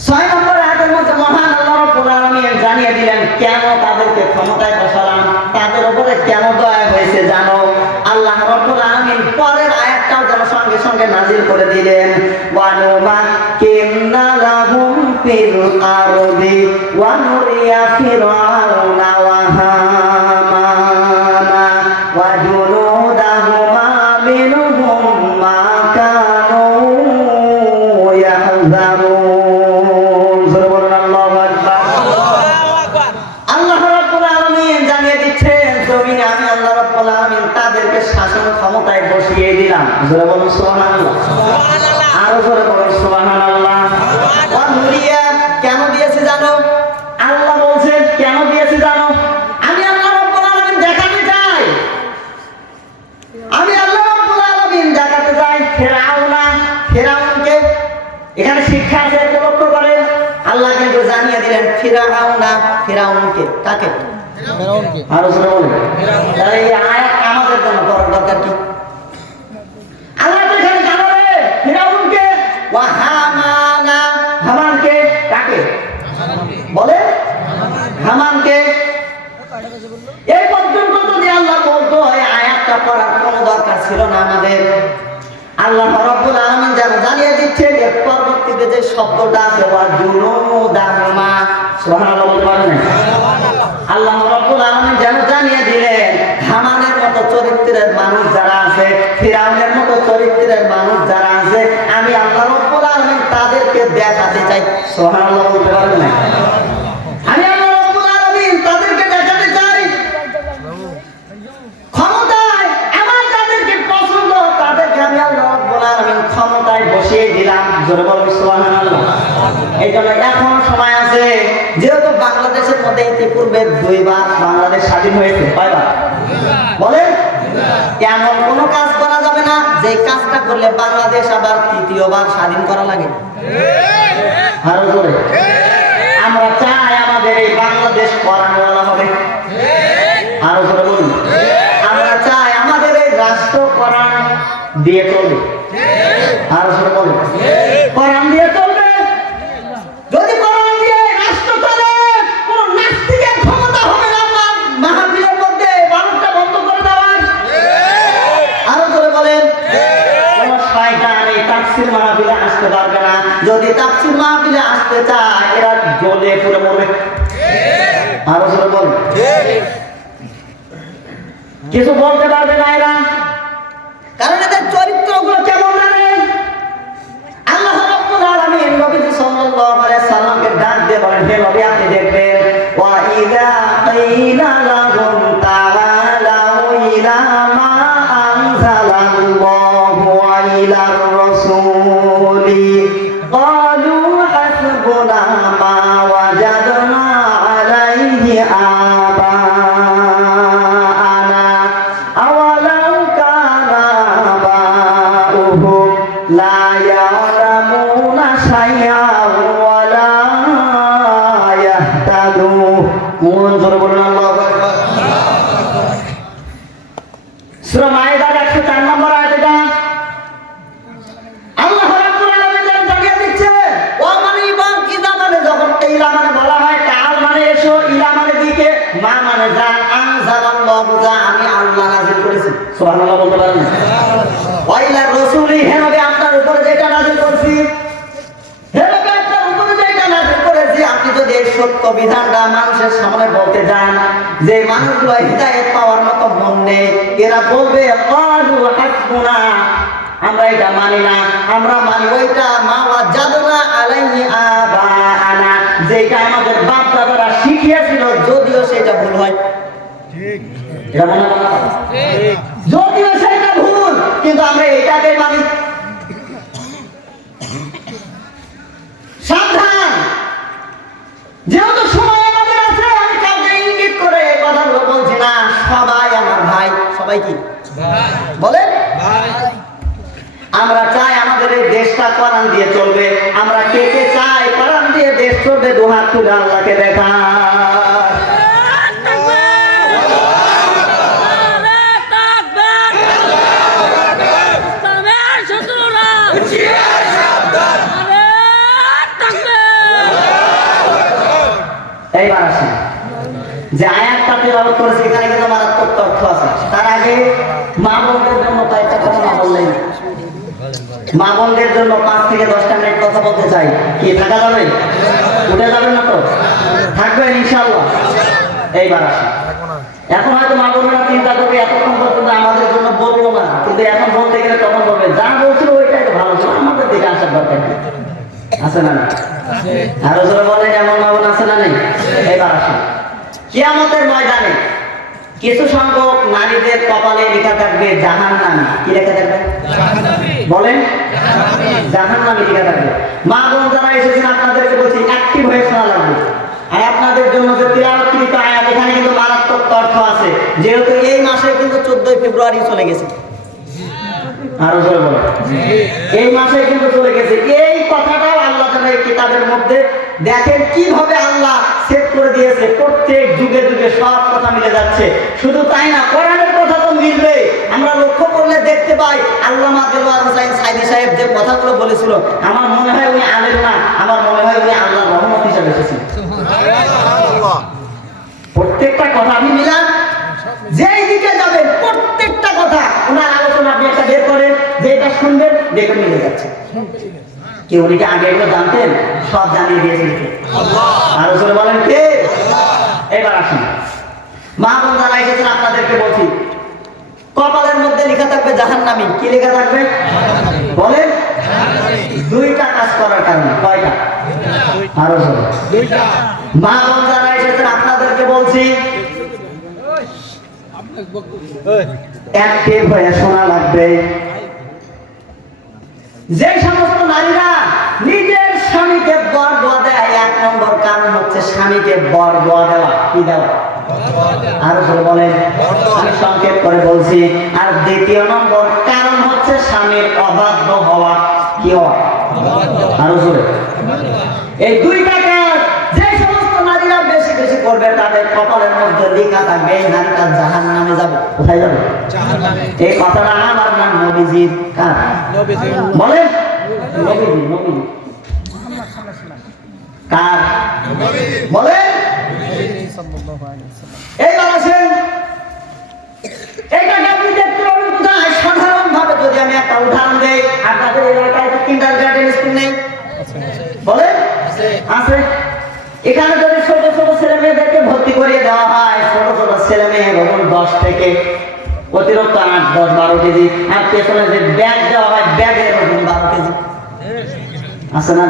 6 নম্বর আয়াতের মধ্যে মহান আল্লাহ রাব্বুল আলামিন জানিয়ে দিলেন কেন তাদেরকে ক্ষমতায় বসালাম, তাদের উপরে কেন দয়া হয়েছে জানো। আল্লাহ রাব্বুল আলামিন পরের আয়াতটাও যেন সঙ্গে সঙ্গে নাযিল করে দিলেন, ওয়া নুমাক্কিন্না লাহুম ফিল আরদি ওয়া নুরিয়া ফিরআউনা ওয়া হামানা ওয়া জুনুদাহুমা মিনহুম মা কানু ইয়াহযারুন। জোরে বলুন আল্লাহু আকবার। আল্লাহ রাব্বুল আলামিন জানিয়ে দিচ্ছেন জমিনে আমি আল্লাহ রাব্বুল আলামিন তাদেরকে শাসন ক্ষমতায় বসিয়ে দিলাম। জোরে বলুন সুবহানাল্লাহ। সুবহানাল্লাহ। আরো জোরে বলুন সুবহানাল্লাহ। ওয়া নুরিয়া কেন দিয়েছে জানো? আল্লাহ বলছেন কেন দিয়েছে জানো? আমি আল্লাহ রাব্বুল আলামিন দেখাতে চাই জানিয়ে দিলেন ফিরাউনকে। কাকে? ফিরাউনকে। আরো জোরে বলেন। তাহলে এই আয়াত আমাদের জন্য পড়ার দরকার কি? আল্লাহ তো এখানে জানাবে ফিরাউনকে, ওয়া হামানা। হামানকে কাকে বলে? হামানকে। এই পর্যন্ত যদি আল্লাহ বলতো এই আয়াতটা পড়ার কোনো দরকার ছিল না আমাদের। আল্লাহ রাব্বুল আলামিন যেন জানিয়ে দিচ্ছে যে পরবর্তীতে যে শব্দটা আছে ওয়া জুনুদাহুমা, সুবহানাল্লাহ বলতে পারেন? আল্লাহ রাব্বুল আলামিন যেন জানিয়ে দিলেন হামানের মতো চরিত্রের মানুষ যারা আছে, ফিরাউনের মতো চরিত্রের মানুষ যারা আছে, আমি আল্লাহ রাব্বুল আলামিন তাদেরকে দেখাতে চাই। সুবহানাল্লাহ বলতে পারেন? আমি আল্লাহ রাব্বুল আলামিন তাদেরকে দেখাতে চাই ক্ষমতায়। আমার তাদেরকে পছন্দ, তাদেরকে আমি আল্লাহ রাব্বুল আলামিন ক্ষমতায় বসিয়ে দিলাম। জোরে বলুন সুবহানাল্লাহ। এই জন্য এখন সময় আছে, যেহেতু বাংলাদেশের মধ্যে ইতিপূর্বে 2 বার বাংলাদেশ স্বাধীন হয়েছে। কয়বার বলেন? এমন কোনো কাজ করা যাবে না যে কাজটা করলে বাংলাদেশ আবার 3য়-বার স্বাধীন করা লাগে। আরো জোরে। আমরা চাই আমাদের এই বাংলাদেশ পরানোয়ালা হবে। আরো জোরে বলুন। আমরা চাই আমাদের এই রাষ্ট্র কোরআন দিয়ে চলবে। আরো জোরে বলুন। কোরআন দিয়ে চলবে। যদি কোরআন দিয়ে রাষ্ট্র চলে, কোন নাস্তিকের ক্ষমতা হবে না মাহফিলের মধ্যে বালুটা বন্ধ করে দেওয়ার। আরো জোরে বলেন। কোন শয়তান এই তাফসীর মাহফিলে আসতে পারবে না। যদি তাফসীর মাহফিলে আসতে চায় এরা জ্বলে পুড়ে মরবে। আরো জোরে বলেন। কিছু বলতে পারবে না এরা, কারণ এদের চরিত্রগুলো কেমন জানেন? আল্লাহ রাব্বুল আলামিন নবীজি সাল্লাল্লাহু আলাইহি সাল্লামকে ডাক দিয়ে বলেন, হে নবী আপনি দেখবেন ওয়া ইযা কিলা লাহুম তাআলাউ ইলা মা আনজালাল্লাহু ওয়া ইলার রাসূলি ক্বালু হাসবুনা মা ওয়াজাদনা আলাইহি আবাআনা আওয়ালাউ কানা আবাউহুম লা ইয়ালামুনা শাইআন ওয়া লা ইয়াহতাদুন। জোরে বলুন আল্লাহু আকবার। সূরা মায়েদার 104 নম্বর আয়াতে আল্লাহ রাব্বুল আলামিন জানিয়ে দিচ্ছে ওয়া মানে ইবান ইদা মানে যখন ইলা মানে বলা হয়, তাআল মানে এসো, ইলা মানে দিকে, মা মানে যা, আনজালাল্লাহু যা আমি আল্লাহ নাযিল করেছি। সুবহানাল্লাহ বলতে পারেন? ওয়া ইলা রাসূলি হে নবী আপনার উপরে যেটা নাযিল করেছি, হে নবী আপনার উপরে যেটা নাযিল করেছি, আপনি যদি এই সত্য বিধানটা মানুষের সামনে বলতে যান, যে মানুষগুলো হিদায়াত পাওয়ার মতো মন নেই, এরা বলবে ক্বালু হাসবুনা, আমরা এটা মানি না, আমরা মানি ওইটা মা ওয়াজাদনা আলাইহি আবাআনা, যেটা আমাদের বাপ দাদারা শিখিয়েছিল, যদিও সেটা ভুল হয়। ঠিক। এটা মনে হয় ঠিক, যদিও সেটা ভুল, কিন্তু আমরা এটাকে মানি। সাবধান, যেহেতু সময় আমাদের আছে, আমি কাউকে ইঙ্গিত করে এই কথাগুলো বলছি না, সবাই আমার ভাই। সবাই কি ভাই? বলেন ভাই। আমরা চাই আমাদের এই দেশটা কোরআন দিয়ে চলবে। আমরা কে কে চাই কোরআন দিয়ে দেশ চলবে? 2 হাত তুলে আল্লাহকে দেখা। এইবার আসি যে আয়াতটা তেলাওয়াত করেছে, এখানে কিন্তু মারাত্মক তথ্য আছে। তার আগে মা বোনদের জন্য কয়েকটা কথা না বললেই না। মা বোনদের জন্য 5 থেকে 10টা মিনিট কথা বলতে চাই। কি থাকা যাবে? উঠে যাবেন না তো? থাকবেন ইনশাআল্লাহ। এইবার আসি, এখন হয়তো মা বোনেরা চিন্তা করবে এতক্ষণ পর্যন্ত আমাদের জন্য বলবো না, কিন্তু এখন বলতে গেলে তখন বলবে যা বলছিল ওইটাই তো ভালো ছিল, আমাদের দিকে আসার দরকার কি আছে না? আরো জোরে বলেন, এমন মা বোন আছে না নেই? এইবার আসি, কিয়ামতের ময়দানে কিছু সংখ্যক নারীদের কপালে লেখা থাকবে জাহান্নামী। কি লেখা থাকবে? বলেন, জাহান্নামী লেখা থাকবে। মা বোন যারা এসেছেন আপনাদেরকে বলছি অ্যাক্টিভ হয়ে শোনা লাগবে। আর আপনাদের জন্য যে তিলাওয়াতকৃত আয়াত, এখানে কিন্তু মারাত্মক তথ্য আছে, যেহেতু এই মাসে কিন্তু 14 ফেব্রুয়ারি চলে গেছে। আরো জোরে বলেন, এই মাসে কিন্তু চলে গেছে। এই কথাটাও আল্লাহ যেন এই কিতাবের মধ্যে দেখেন কিভাবে আল্লাহ সেট করে দিয়েছে, প্রত্যেক যুগে যুগে সব কথা মিলে যাচ্ছে। শুধু তাই না, কোরআনের কথা তো মিলবে। আমরা লক্ষ্য করলে দেখতে পাই আল্লামা দেলোয়ার হোসাইন সাইদি সাহেব যে কথাগুলো বলেছিল, আমার মনে হয় উনি আলেম না, আমার মনে হয় উনি আল্লাহর রহমত হিসাবে এসেছেন। প্রত্যেকটা কথা আপনি মিলান, যেই দিকে যাবেন প্রত্যেকটা কথা ওনার আলোচনা আপনি একটা বের করেন, যে এটা শুনবেন দেখে মিলে যাচ্ছে। কি উনি কি আগে এগুলো জানতেন? সব জানিয়ে দিয়েছেন কে? আরো জোরে বলেন কে? এবার আসুন, মা বোন যারা এসেছেন আপনাদেরকে বলছি, কপালের মধ্যে লেখা থাকবে জাহান্নামী। কি লেখা থাকবে বলেন? দুইটা কাজ করার কারণে। কয়টা? আরো জোরে। মা বোন যারা এসেছেন আপনাদেরকে বলছি, অ্যাক্টিভ হয়ে শোনা লাগবে। যে সমস্ত নারীরা নিজের স্বামীকে বর দোয়া দেয়, এক নম্বর কারণ হচ্ছে স্বামীকে বর দোয়া দেওয়া। কি দেওয়া? আর বলেন, আমি সংক্ষেপ করে বলছি। আর দ্বিতীয় নম্বর কারণ হচ্ছে স্বামীর অবাধ্য হওয়া। কি হওয়া? আরো জোরে। এই দুইটা কাজ যে সমস্ত নারীরা বেশি বেশি করবে তাদের কপালের মধ্যে লেখা থাকবে এই নারীটা জাহান্নামে যাবে। কোথায় যাবে? জাহান্নামে। এই কথাটা আমার না নবীজির? কার? নবীজির। বলেন নবীজি। নবীজি কার? নবীজি। বলেন নবীজি সাল্লাল্লাহু আলাইহি ওয়াসাল্লাম। এইবার আসেন, এইটা আপনি দেখতে পাবেন কোথায়? সাধারণভাবে যদি আমি একটা উদাহরণ দেই, আপনাদের এলাকায় কিন্ডারগার্টেন স্কুল নেই? বলেন আছে। এখানে যদি ছোট ছোট ছেলে মেয়েদেরকে ভর্তি করিয়ে দেওয়া হয়, ছোট ছোট ছেলে মেয়ে ধরুন 10 থেকে অতিরিক্ত 8, 10, 12 কেজি, আর পেছনে যে ব্যাগ দেওয়া হয় ব্যাগের ওজন 12 কেজি আছে না?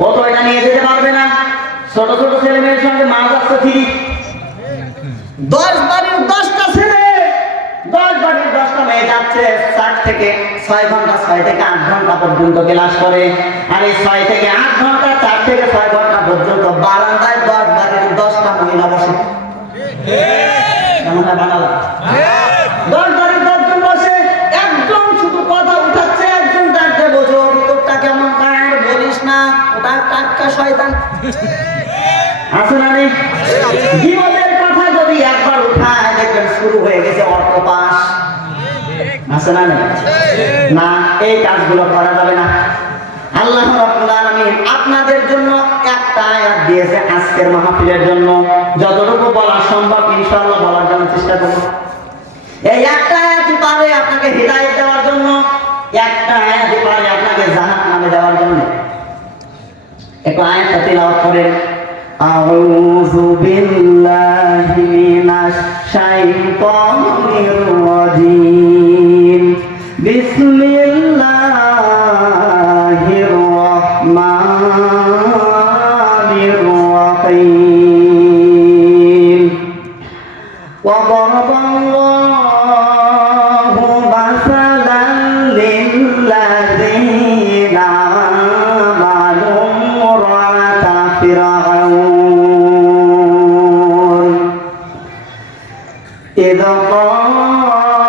কত এটা নিয়ে যেতে পারবে না। ছোট ছোট ছেলে মেয়ের সঙ্গে মা যাচ্ছে ফিরি, 10 বাড়ির 10টা ছেলে, 10 বাড়ির 10টা মেয়ে যাচ্ছে 4 থেকে 6 ঘন্টা, 6 থেকে 8 ঘন্টা পর্যন্ত ক্লাস করে। আর এই 6 থেকে 8 ঘন্টা, 4 থেকে 6 ঘন্টা পর্যন্ত বারান্দায় 10 বাড়ির 10টা মহিলা বসে। কেমন হয় বানালা? 10 বাড়ির 10 জন বসে, একদম শুধু কথা উঠাচ্ছে, একজন ডাকতে বোঝো তোরটা কেমন কার বলিস না, ওটা টাটকা শয়তান আছে না? নেই? জীবনের কথা যদি একবার উঠায় দেখবেন শুরু হয়ে গেছে অর্থ পাস। আছে না? নেই? না, এই কাজগুলো করা যাবে না। আল্লাহ রাব্বুল আলামিন আপনাদের জন্য একটা আয়াত দিয়েছে আজকের মাহফিলের জন্য। যতটুকু বলা সম্ভব ইনশাআল্লাহ বলার জন্য চেষ্টা করব। এই একটা আয়াত পারে আপনাকে হিদায়াত দেওয়ার জন্য, একটা আয়াত পারে আপনাকে জাহান্নামে দেওয়ার জন্য। একটু আয়াতটা তিলাওয়াত করেন। আউযু বিল্লাহি মিনাশ শাইতানির রাজীম। বিসমিল্লাহির রাহমানির রাহিম। ওয়া দারাবাল্লাহু মাসালান লিল্লাযীনা আমানু ইমরাআতা ফিরআউন إذ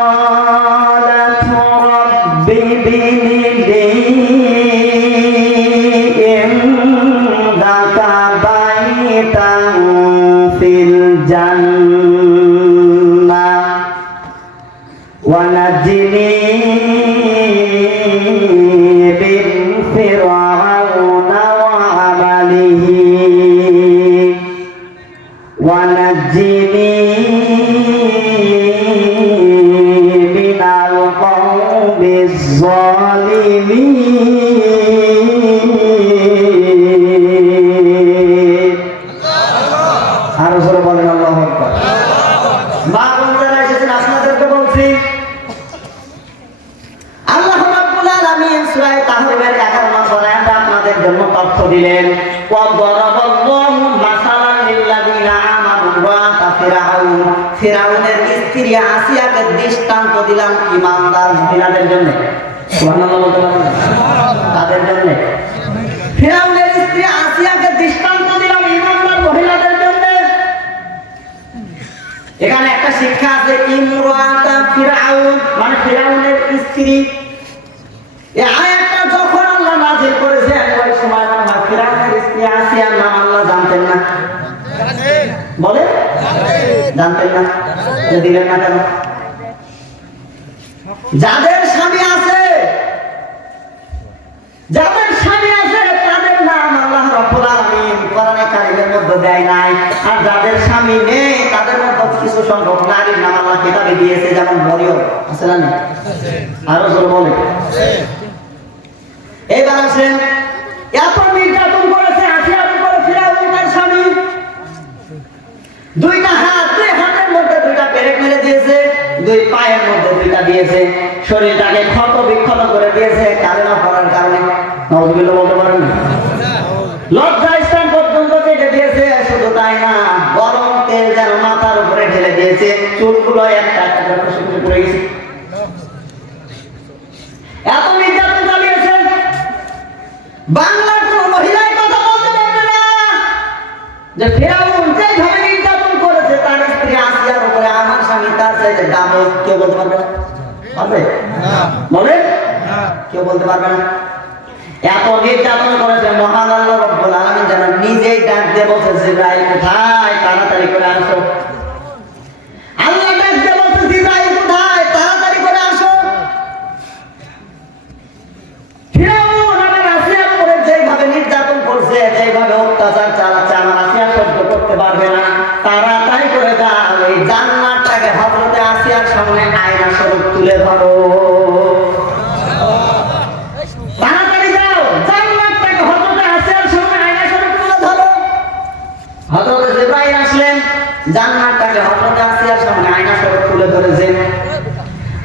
قالت رب ابن لي عندك بيتا في الجنة ونجني من فرعون وعمله ونجني من القوم الظالمين। আরো জোরে বলেন আল্লাহু আকবার। মা বোন যারা এসেছেন আপনাদেরকে বলছি, আল্লাহ রাব্বুল আলামিন সূরা তাহরিমের 11 নম্বর আয়াতে আপনাদের জন্য তথ্য দিলেন। ওয়া দারাবাল্লাহু মাসালান লিল্লাযীনা আমানু ইমরাআতা ফিরআউন। ফিরআউনের স্ত্রী আসিয়াকে দৃষ্টান্ত দিলাম ঈমানদার মহিলাদের জন্য। সুবহানাল্লাহ বলতে পারেন? তাদের জন্য। ফিরআউনের স্ত্রী আসিয়াকে দৃষ্টান্ত দিলাম ঈমানদার মহিলাদের জন্য। এখানে একটা শিক্ষা আছে, ইমরাআতা ফিরআউন মানে ফিরআউনের স্ত্রী। এই আয়াতটা যখন আল্লাহ নাযিল করেছেন ওই সময় বলে জানতেন না, দিলেন না কেন? যাদের স্বামী আছে তাদের নাম আল্লাহ রাব্বুল আলামিন কোরআনে কারীমের মধ্যে দেয় নাই, আর যাদের স্বামী নেই তাদের মধ্যে কিছু সংখ্যক নারীর নাম আল্লাহ কিতাবে দিয়েছে, যেমন মরিয়ম আছে না? আরো জোরে বলে। এবার আসেন, এত নির্যাতন করেছে আসিয়ার উপরে ফিরাউন তার স্বামী। দুই হাতের মধ্যে দুইটা পেরেক মেরে দিয়েছে, দুই পায়ের মধ্যে দুইটা দিয়েছে, শরীরটাকে ক্ষত বিক্ষত করে দিয়েছে কালেমা পড়ার কারণে। নাউযুবিল্লাহ বলতে পারেন না? লজ্জা স্থান পর্যন্ত কেটে দিয়েছে। শুধু তাই না, গরম তেল যেন মাথার উপরে ঢেলে দিয়েছে, চুলগুলো একটা একটা করে খসে খসে পড়ে গেছে। এত নির্যাতন চালিয়েছে, বাংলার কোন মহিলাই কথা বলতে পারবে না যে ফিরাউন যেভাবে নির্যাতন করেছে তার স্ত্রী আসিয়ার উপরে, আমার স্বামী তার চাইতে ডাবল। কেউ বলতে পারবে না? পারবে? বলে কেউ বলতে পারবে না। এত নির্যাতন করেছে, মহান আল্লাহ রাব্বুল আলামিন যেন নিজেই ডাক দিয়ে বলছে, জিবরাইল কোথায়, তাড়াতাড়ি করে আসো। আল্লাহ ডাক দিয়ে বলছে, জিবরাইল কোথায়, তাড়াতাড়ি করে আসো। ফিরাউন আমার আসিয়ার উপরে যেভাবে নির্যাতন করছে, যেভাবে অত্যাচার চালাচ্ছে, আমার আসিয়া সহ্য করতে পারবে না। তাড়াতাড়ি করে যাও, এই জান্নাতটাকে হযরতে আসিয়ার সামনে আয়না স্বরূপ তুলে ধরো। তাড়াতাড়ি যাও, জান্নাতটাকে হযরতে আসিয়ার সামনে আয়না স্বরূপ তুলে ধরো। হযরতে জিবরাইল আসলেন, জান্নাতটাকে হযরতে আসিয়ার সামনে আয়না স্বরূপ তুলে ধরেছেন।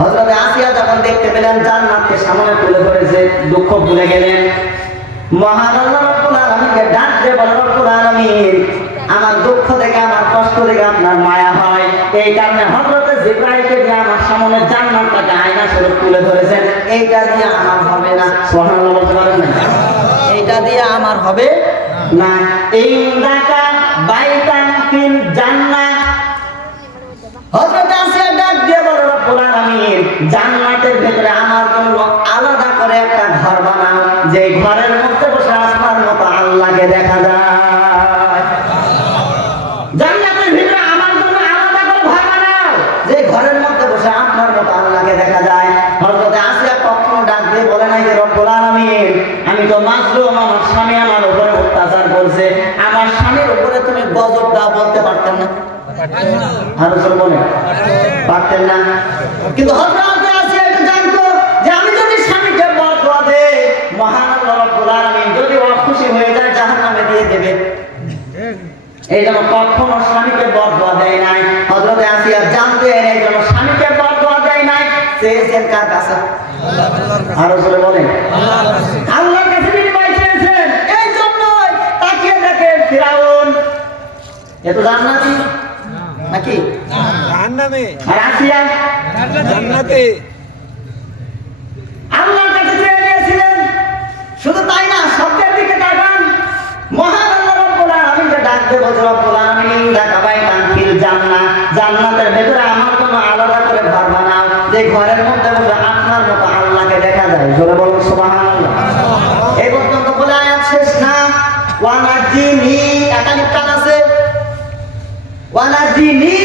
হযরতে আসিয়া যখন দেখতে পেলেন জান্নাতকে সামনে তুলে ধরেছে, দুঃখ ভুলে গেলেন। মহান আল্লাহ রাব্বুল আলামিনকে ডাক দিয়ে বলেন, রব্বুল আলামিন, আমার দুঃখ দেখে, আমার কষ্ট দেখে আপনার মায়া হয়, এই কারণে হযরতে জিবরাইলকে দিয়ে আমার সামনে জান্নাতটাকে আয়না স্বরূপ তুলে ধরেছেন। এইটা দিয়ে আমার হবে না। সুবহানাল্লাহ বলতে পারেন না? এইটা দিয়ে আমার হবে না। ইনদাকা বাইতান ফিল জান্নাহ, হযরত আসিয়া ডাক দিয়ে বলেন, রব্বুল আলামিন, জান্নাতের ভিতরে আমার জন্য আলাদা করে একটা ঘর বানাও, যে ঘরের মধ্যে বসে আসমার মতো আল্লাহকে দেখা যায়। জান্নাতের ভিতরে আমার জন্য আলাদা করে ঘর বানাও, যে ঘরের মধ্যে বসে আপনার মতো আল্লাহকে দেখা যায়। হযরত আসিয়া কখনো ডাক দিয়ে বলে নাই যে, রব্বুল আলামিন, আমি তো মাজলুম, আমার স্বামী আমার উপরে অত্যাচার করছে, আমার স্বামীর উপরে তুমি গজব দাও, বলতে পারতেন না? আরো সব বলে পারতেন না। কিন্তু হযরত আসিয়া এটা জানতো যে আমি যদি স্বামীকে বরদোয়া দেই, মহান আল্লাহ রাব্বুল আলামিন যদি খুশি হয়ে যায় জাহান্নামে দিয়ে দেবে। এই জন্য কখনো স্বামীকে বরদোয়া দেয় নাই। হযরত আসিয়া জানতেন এই জন্য স্বামীকে বরদোয়া দেয় নাই। চেয়েছেন কার কাছে? আরো জোরে বলেন, আল্লাহর কাছে বিনিময় চেয়েছেন। এই জন্য তাকিয়ে দেখেন ফিরাউন এত জান্নাতি নাকি জাহান্নামে, আর আসিয়া জান্নাতে। আল্লাহর কাছে চেয়ে নিয়েছিলেন। শুধু তাই না, শব্দের দিকে তাকান। মহান আল্লাহ রাব্বুল আলামিনকে ডাক দিয়ে বলছে, রব্বুল আলামিন, দাকা বাইতান ফিল জান্নাহ, জান্নাতের ভিতরে আমার জন্য আলাদা করে ঘর বানাও, যে ঘরের মধ্যে বসে আপনার মতো আল্লাহকে দেখা যায়। জোরে বলুন সুবহানাল্লাহ। এই পর্যন্ত বলে আয়াত শেষ না। ওয়ানাজিনি, একালিপ টান আছে, ওয়ানাজিনি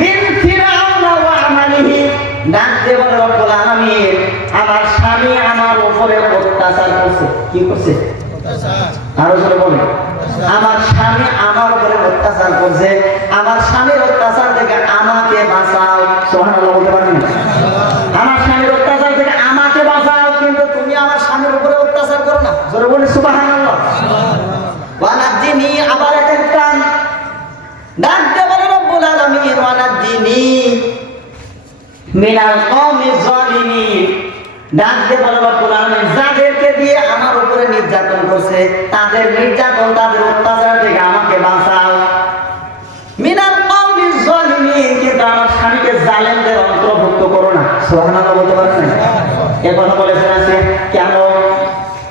মিন ফিরাউনা ওয়া আমালিহি। ডাক দিয়ে বলে, রব্বুল আলামিন, আমার স্বামী আমার উপরে অত্যাচার করছে। কি করছে? আরো জোরে বলে, আমার স্বামী আমার উপরে অত্যাচার করছে, আমার স্বামীর অত্যাচার থেকে আমাকে বাঁচাও। সুবহানাল্লাহ বলতে পারবেন? আমার স্বামীর অত্যাচার থেকে আমাকে বাঁচাও, কিন্তু তুমি আমার স্বামীর উপরে অত্যাচার করো না। জোরে বলে সুবহানাল্লাহ। ওয়ানাজিনি, আবার একটা টান। ডাক দিয়ে বলে, রব্বুল আলামিন, ওয়ানাজিনি মিনাল কওমিজ জালিমিন। ডাক দিয়ে বলে, রব্বুল আলামিন, যাদেরকে দিয়ে আমার উপরে নির্যাতন করছে, তাদের নির্যাতন, তাদের অত্যাচার থেকে আমাকে বাঁচাও। মিনাল কওমিজ জালিমিন, কিন্তু আমার স্বামীকে জালেমদের অন্তর্ভুক্ত করো না। সুবহানাল্লাহ বলতে পারছেন? এই কথা বলেছেন আছে কেন?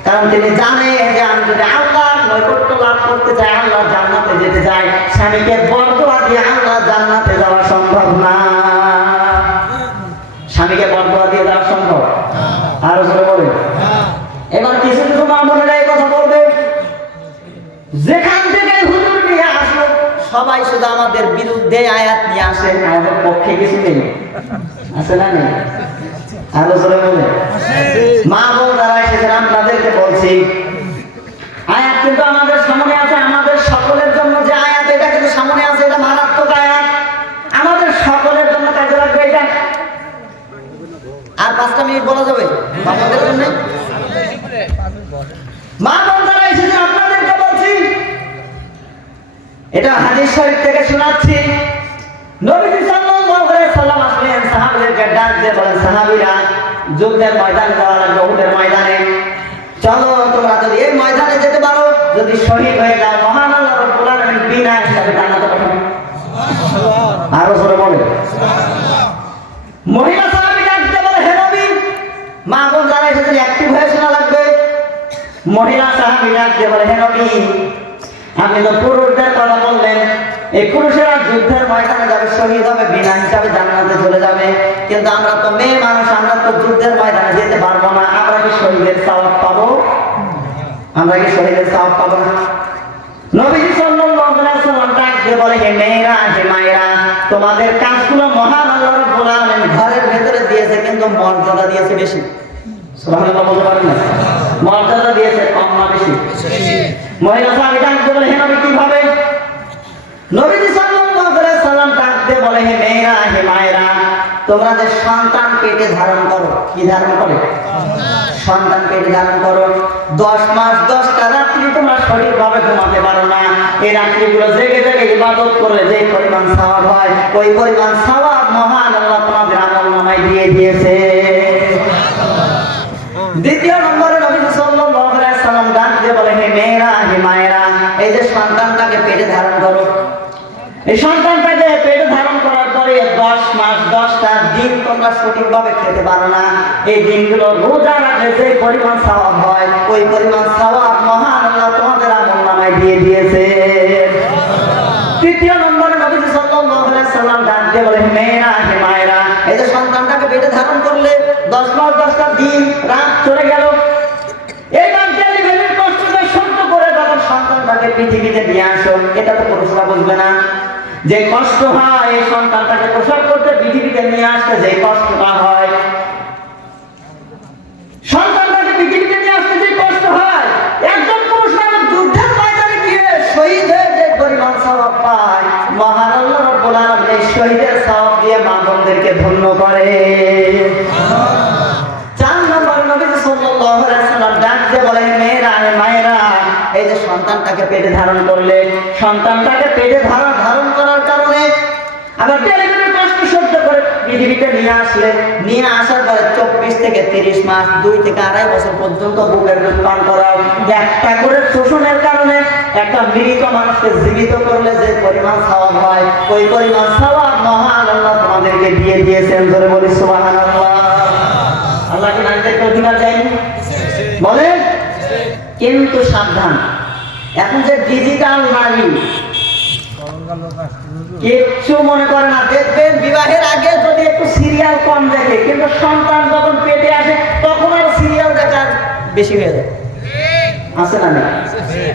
কারণ তিনি জানেন যে আমি যদি আল্লাহর নৈকট্য লাভ করতে চাই, আল্লাহ জান্নাতে যেতে চাই, স্বামীকে বরদোয়া দিয়ে আল্লাহ জান্নাতে যাওয়া সম্ভব না। স্বামীকে বরদোয়া দিয়ে যাওয়া সম্ভব? আরো জোরে বলেন। এবার কিছু মা বোনেরা এই কথা বলবে, যেখান থেকে হুজুর নিয়ে আসলো সবাই শুধু আমাদের বিরুদ্ধে আয়াত নিয়ে আসে, আমাদের পক্ষে কিছু নেই, আছে না নেই? আরো জোরে বলে। মা বোন যারা এসেছেন আপনাদেরকে বলছি, আয়াত কিন্তু আমাদের সামনে আছে, আমাদের সকলের জন্য যে আয়াত এটা কিন্তু সামনে আছে, এটা মারাত্মক আয়াত, আমাদের সকলের জন্য কাজে লাগবে এটা। আর 5টা মিনিট বলা যাবে আমাদের জন্য? মা বোন যারা এসেছেন আপনাদেরকে বলছি, এটা হাদিস শরীফ থেকে শোনাচ্ছি। নবীজি সাল্লাল্লাহু আলাইহি সাল্লাম আসলেন, সাহাবীদেরকে ডাক দিয়ে বলেন, সাহাবীরা যুদ্ধের ময়দানে যাওয়া লাগবে, উহুদের ময়দানে চলো, তোমরা যদি এই ময়দানে যেতে পারো, যদি শহীদ হয়ে যাও, মহান আল্লাহ রাব্বুল আলামিন বিনা হিসাবে জান্নাতে পাঠাবেন। আরো জোরে বলে। মহিলা সাহাবী ডাক দিয়ে বলে, হে নবী, মা বোন যারা এসেছেন অ্যাক্টিভ হয়ে শোনা লাগবে। মহিলা সাহাবী ডাক দিয়ে বলে, হে নবী, আপনি তো পুরুষদের কথা বললেন, এই পুরুষেরা যুদ্ধের ময়দানে যাবে, শহীদ হবে, বিনা হিসাবে জান্নাতে চলে যাবে, কিন্তু আমরা তো মেয়ে মানুষ, আমরা তো যুদ্ধের ময়দানে যেতে পারবো না, আমরা কি শহীদের সওয়াব পাবো? আমরা কি শহীদের সওয়াব পাবো না? নবীজি সাল্লাল্লাহু আলাইহি ওয়াসাল্লাম ডাক দিয়ে বলে, হে মেয়েরা, হে মায়েরা, তোমাদের কাজগুলো মহান আল্লাহ রাব্বুল আলামিন ঘরের ভেতরে দিয়েছে, কিন্তু মর্যাদা দিয়েছে বেশি। সুবহানাল্লাহ বলতে পারেন না? মর্যাদা দিয়েছে কম না বেশি? মহিলা সাহাবী ডাক দিয়ে বলে, হে নবী কিভাবে? নবীজি সাল্লাল্লাহু আলাইহি ওয়াসাল্লাম ডাক দিয়ে বলে, হে মেয়েরা, হে মায়েরা, তোমরা যে সন্তান পেটে ধারণ করো, কি ধারণ করে? সন্তান পেটে ধারণ করো, 10 মাস 10টা রাত্রি তোমরা সঠিকভাবে ঘুমাতে পারো না, এই রাত্রিগুলো জেগে জেগে ইবাদত করলে যে পরিমাণ সওয়াব হয়, ওই পরিমাণ সওয়াব মহান আল্লাহ তোমাদের আমলনামায় দিয়ে দিয়েছে। দ্বিতীয় নম্বরে নবী সাল্লাল্লাহু আলাইহি ওয়াসাল্লাম ডাক দিয়ে বলে, হে মেয়েরা, হে মায়েরা, এই যে সন্তানটাকে পেটে ধারণ করো, এই সন্তানটাকে পেটে ধারণ করার পরে 10 মাস 10টা দিন তোমরা সঠিকভাবে খেতে পারো না, এই দিনগুলো রোজা রাখলে যে পরিমাণ সওয়াব হয়, ওই পরিমাণ সওয়াব মহান আল্লাহ তোমাদের আমলনামায় দিয়ে দিয়েছে। তৃতীয় নম্বরে নবী সাল্লাল্লাহু আলাইহি ওয়াসাল্লাম ডাক দিয়ে বলে, হে মেয়েরা, হে মায়েরা, এই যে সন্তানটাকে পেটে ধারণ করলে 10 মাস 10টা দিন রাত চলে গেল, এই ডেলিভারির কষ্টটা সহ্য করে যখন সন্তানটাকে পৃথিবীতে নিয়ে আসো, এটা তো পুরুষরা বুঝবে না যে কষ্ট হয়, এই সন্তানটাকে প্রসব করতে, পৃথিবীতে নিয়ে আসতে যে কষ্টটা হয়, সন্তানটাকে পৃথিবীতে নিয়ে আসতে যে কষ্ট হয়, একজন পুরুষ মানুষ যুদ্ধের ময়দানে গিয়ে শহীদ হয়ে যে পরিমাণ সওয়াব পায়, মহান আল্লাহ রাব্বুল আলামিন এই শহীদের সওয়াব দিয়ে মা বোনদেরকে ধন্য করে। 4 নম্বরে নবী সাল্লাল্লাহু আলাইহি ওয়াসাল্লাম ডাক দিয়ে বলে, মেয়েরা, মায়েরা, এই যে সন্তানটাকে পেটে ধারণ করলে, সন্তানটাকে পেটে ধারণ করার কারণে আবার ডেলিভারির কষ্ট সহ্য করে পৃথিবীতে নিয়ে আসলে, নিয়ে আসার পরে 24 থেকে 30 মাস, 2 থেকে 2.5 বছর পর্যন্ত বুকের দুধ পান করাও, একটা করে শোষণের কারণে একটা মৃত মানুষকে জীবিত করলে যে পরিমাণ সওয়াব হয়, ওই পরিমাণ সওয়াব মহান আল্লাহ তোমাদেরকে দিয়ে দিয়েছেন। ধরে বলি সুবহানাল্লাহ। আল্লাহ কি নারীদেরকে অধিকার দেয়নি? বলেন। কিন্তু সাবধান, এখন যে ডিজিটাল নারী কিচ্ছু মনে করে না, দেখবেন বিবাহের আগে যদি একটু সিরিয়াল কম দেখে, কিন্তু সন্তান যখন পেটে আসে তখন আর সিরিয়াল দেখা বেশি হয়ে যায়। আছে না?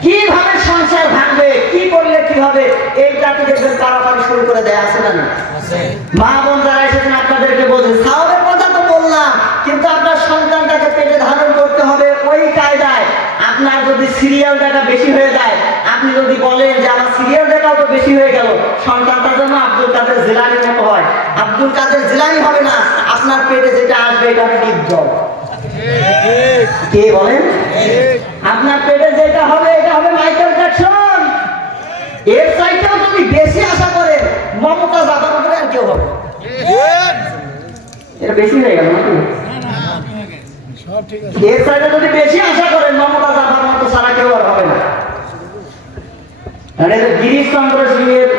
কিভাবে সংসার ভাঙবে, কি করলে কি হবে, এইটাকে দেখবেন তাড়াতাড়ি শুরু করে দেয়। আছে না? মা বোন যারা এসেছেন আপনাদেরকে বলছি, সাওয়াবের কথা তো বললাম, কিন্তু আপনার সন্তানটাকে পেটে ধারণ করতে হবে ওই কায়দায়। আপনার যদি সিরিয়াল দেখা বেশি হয়ে যায়, আপনি যদি বলেন যে আমার সিরিয়াল দেখাও তো বেশি হয়ে গেল, সন্তানটা যেন আব্দুল কাদের জিলানীর মতো হয়, আব্দুল কাদের জিলানী হবে না, আপনার পেটে যেটা আসবে এটা ডিপজল। কে বলেন? আপনার পেটে যেটা হবে এটা হবে মাইকেল জ্যাকসন। এর চাইতেও যদি বেশি আশা করে মমতা জাফর উপরে আর কেউ হবে, এটা বেশি হয়ে গেল নাকি? এর চাইতে যদি বেশি আশা করেন মমতা জাফর মতো সারা কেউ আর হবে না। গিরিশ চন্দ্র সিং এর